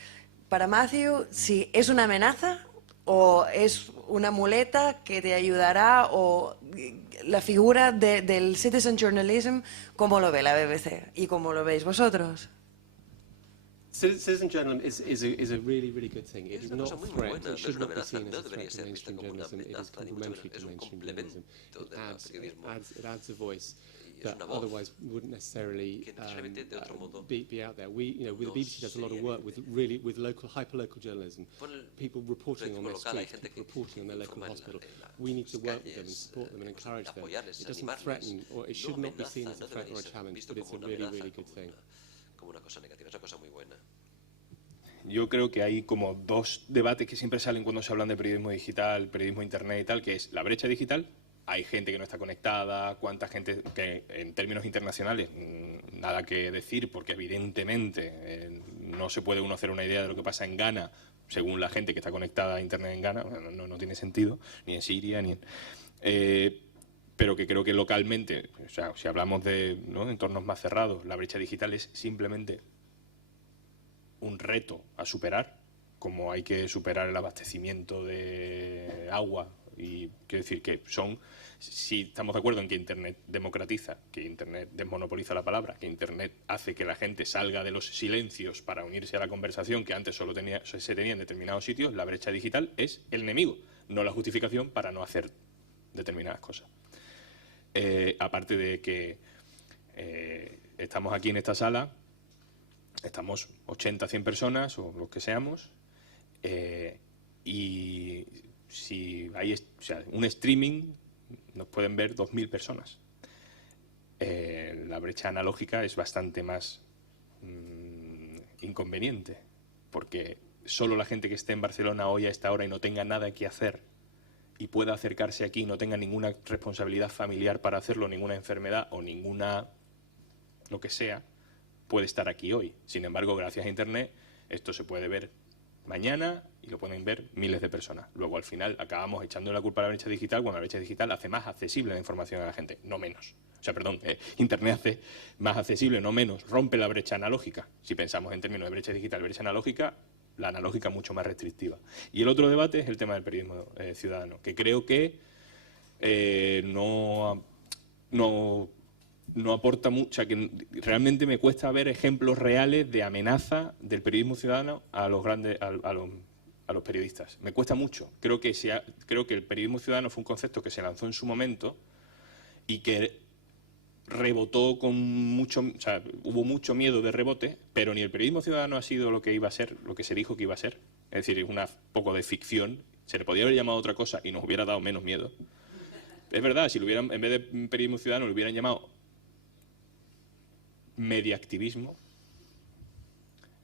Para Matthew, si es una amenaza o es una muleta que te ayudará, o la figura del citizen journalism, ¿cómo lo ve la BBC y cómo lo veis vosotros? Citizen journalism is a really, really good thing. It is not a threat. buena, It should no not es be una seen as amenaza, a threat to no debería ser vista mainstream como una journalism. It is amenaza, ni mucho complementary menos, es to un mainstream journalism. complemento del periodismo. It adds a voice that una voz otherwise wouldn't necessarily que necesariamente de otro modo be out there. We, the no BBC does a lot of sería work with local, hyperlocal journalism. People reporting on their street, people reporting on their local hospital. We need to work with them and support them and encourage them. It doesn't threaten, or it should not be seen as a threat or a challenge, but it's a really, really good thing. Como una cosa negativa, es una cosa muy buena. Yo creo que hay como 2 debates que siempre salen cuando se hablan de periodismo digital, periodismo internet y tal, que es la brecha digital. Hay gente que no está conectada, cuánta gente que en términos internacionales nada que decir, porque evidentemente no se puede uno hacer una idea de lo que pasa en Ghana según la gente que está conectada a internet en Ghana, no tiene sentido, ni en Siria, ni en... pero que creo que localmente, o sea, si hablamos de entornos más cerrados, la brecha digital es simplemente un reto a superar, como hay que superar el abastecimiento de agua. Y quiero decir que si estamos de acuerdo en que Internet democratiza, que Internet desmonopoliza la palabra, que Internet hace que la gente salga de los silencios para unirse a la conversación que antes solo se tenía en determinados sitios, la brecha digital es el enemigo, no la justificación para no hacer determinadas cosas. Aparte de que estamos aquí en esta sala, estamos 80, 100 personas o los que seamos, y si hay un streaming nos pueden ver 2.000 personas. La brecha analógica es bastante más inconveniente, porque solo la gente que esté en Barcelona hoy a esta hora y no tenga nada que hacer y pueda acercarse aquí, no tenga ninguna responsabilidad familiar para hacerlo, ninguna enfermedad o ninguna lo que sea, puede estar aquí hoy. Sin embargo, gracias a Internet, esto se puede ver mañana y lo pueden ver miles de personas. Luego, al final, acabamos echando la culpa a la brecha digital cuando la brecha digital hace más accesible la información a la gente, no menos. O sea, perdón, Internet hace más accesible, no menos, rompe la brecha analógica. Si pensamos en términos de brecha digital, brecha analógica, la analógica mucho más restrictiva. Y el otro debate es el tema del periodismo ciudadano, que creo que no aporta mucho, o sea, que realmente me cuesta ver ejemplos reales de amenaza del periodismo ciudadano a los grandes, a los periodistas. Me cuesta mucho. Creo que el periodismo ciudadano fue un concepto que se lanzó en su momento y que rebotó con mucho, o sea, hubo mucho miedo de rebote, pero ni el periodismo ciudadano ha sido lo que iba a ser, lo que se dijo que iba a ser. Es decir, es un poco de ficción. Se le podría haber llamado otra cosa y nos hubiera dado menos miedo. Es verdad, si lo hubieran, en vez de periodismo ciudadano, lo hubieran llamado mediaactivismo,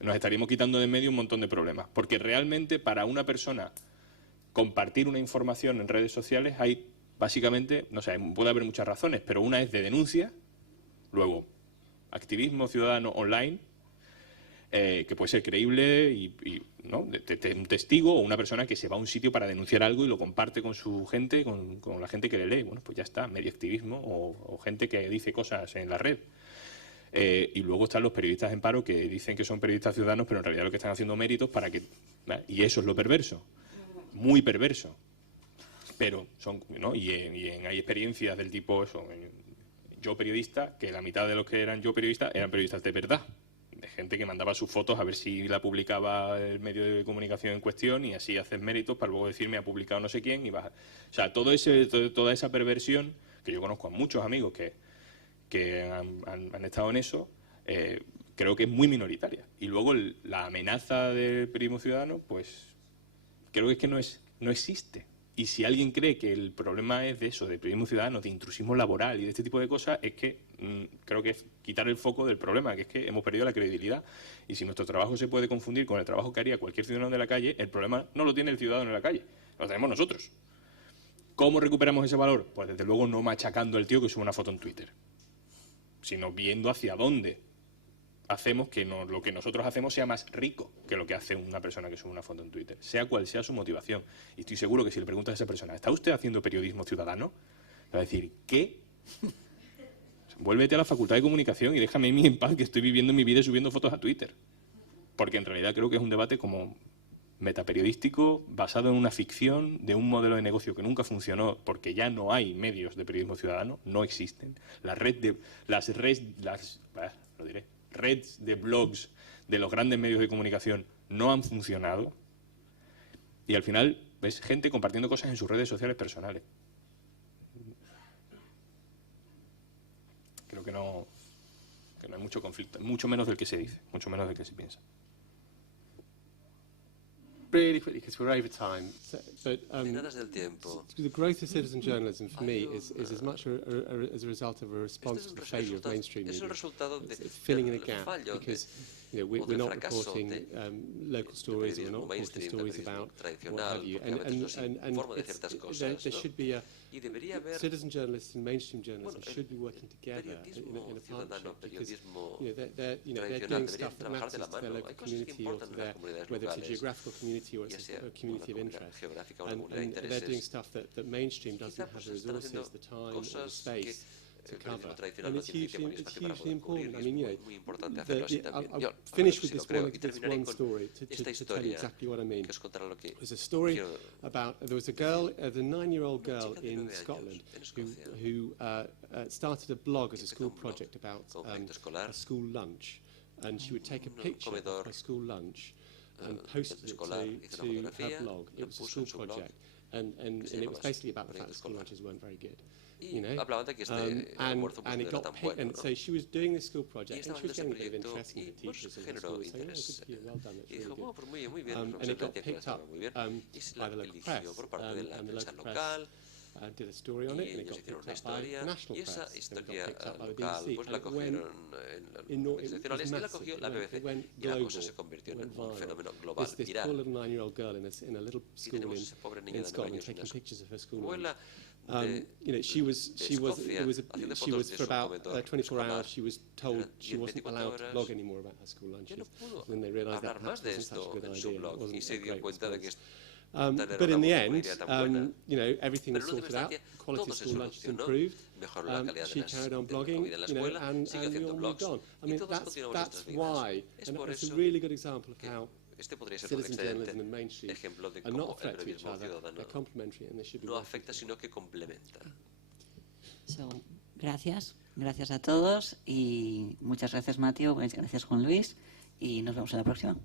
nos estaríamos quitando de en medio un montón de problemas. Porque realmente para una persona compartir una información en redes sociales hay básicamente, no sé, puede haber muchas razones, pero una es de denuncia, luego activismo ciudadano online, que puede ser creíble y ¿no? Un testigo o una persona que se va a un sitio para denunciar algo y lo comparte con su gente, con la gente que le lee. Bueno, pues ya está, mediaactivismo o gente que dice cosas en la red. Y luego están los periodistas en paro que dicen que son periodistas ciudadanos, pero en realidad lo que están haciendo méritos para que... ¿vale? Y eso es lo perverso, muy perverso. Pero son, ¿no? Hay experiencias del tipo eso, yo periodista, que la mitad de los que eran yo periodista eran periodistas de verdad, de gente que mandaba sus fotos a ver si la publicaba el medio de comunicación en cuestión y así haces méritos para luego decirme ha publicado no sé quién y vas. O sea, toda esa perversión, que yo conozco a muchos amigos que han estado en eso, creo que es muy minoritaria. Y luego la amenaza del periodismo ciudadano, pues creo que no existe. Y si alguien cree que el problema es de eso, de periodismo ciudadano, de intrusismo laboral y de este tipo de cosas, es que creo que es quitar el foco del problema, que es que hemos perdido la credibilidad. Y si nuestro trabajo se puede confundir con el trabajo que haría cualquier ciudadano de la calle, el problema no lo tiene el ciudadano en la calle, lo tenemos nosotros. ¿Cómo recuperamos ese valor? Pues desde luego no machacando al tío que sube una foto en Twitter, sino viendo hacia dónde hacemos que lo que nosotros hacemos sea más rico que lo que hace una persona que sube una foto en Twitter, sea cual sea su motivación. Y estoy seguro que si le preguntas a esa persona, ¿está usted haciendo periodismo ciudadano? Le va a decir, ¿qué? Vuélvete a la Facultad de Comunicación y déjame a mí en paz, que estoy viviendo mi vida y subiendo fotos a Twitter. Porque en realidad creo que es un debate como metaperiodístico, basado en una ficción de un modelo de negocio que nunca funcionó, porque ya no hay medios de periodismo ciudadano, no existen. Redes de blogs de los grandes medios de comunicación no han funcionado y al final ves gente compartiendo cosas en sus redes sociales personales. Creo que no hay mucho conflicto, mucho menos del que se dice, mucho menos del que se piensa. Really quickly, because we're over time. En aras del tiempo. The growth of citizen journalism for me is as much as a result of a response to the failure of mainstream media. Es el resultado It's filling in a gap fallo because we're not reporting local stories, we're not reporting stories about what have you, and there should be citizen journalists and mainstream journalism should be working together in a partnership because they're doing stuff that matters to their local community or to their, whether it's a geographical community or it's a community of interest, and they're doing stuff that mainstream doesn't have the resources, the time, or the space to cover, and it's hugely important. I mean, I'll finish with this one story to tell you exactly what I mean. There's a story about, there was a girl, the 9-year-old girl in Scotland who started a blog as a school project about a school lunch, and she would take a picture of her school lunch and posted it to her blog. It was a school project, and it was basically about the fact that school lunches weren't very good. And it got picked, and so she was doing this school project, and she was getting a bit of interest from the teachers in the school, saying, good for you, well done, that's really good. And it got picked up by the local press, and the local press did a story on it, and it got picked up by the national press, and it got picked up by the BBC, and it went global, it went viral. This poor little 9-year-old girl in a little school in Scotland taking pictures of her school lunch. You know, she was for about 24 hours. She was told she wasn't allowed to blog anymore about her school lunches. Then they realised that perhaps wasn't such a good idea. It wasn't a great response. But in the end, you know, everything was sorted out. Quality of school lunches improved. She carried on blogging, you know, and we all moved on. I mean, that's why, and it's a really good example of how citizen journalism and mainstream are not a threat to each other. They're complementary, and they should be. No afecta, sino que complementa. So, gracias a todos y muchas gracias Matthew, gracias Juan Luis y nos vemos en la próxima.